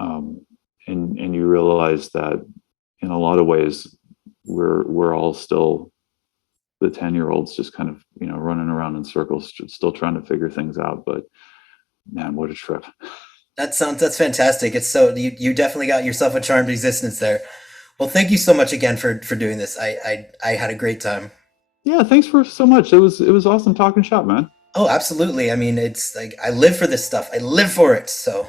um, and you realize that in a lot of ways we're all still the 10-year-olds, just kind of running around in circles, still trying to figure things out. But Man, what a trip. That's fantastic. It's so you definitely got yourself a charmed existence there. Well, thank you so much again for doing this. I had a great time. Yeah, thanks for so much. It was awesome talking shop, man. Oh, absolutely. I mean, it's like I live for this stuff. I live for it. So.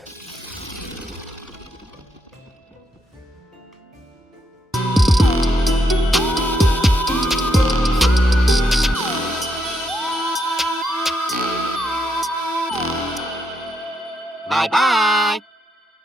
Bye-bye.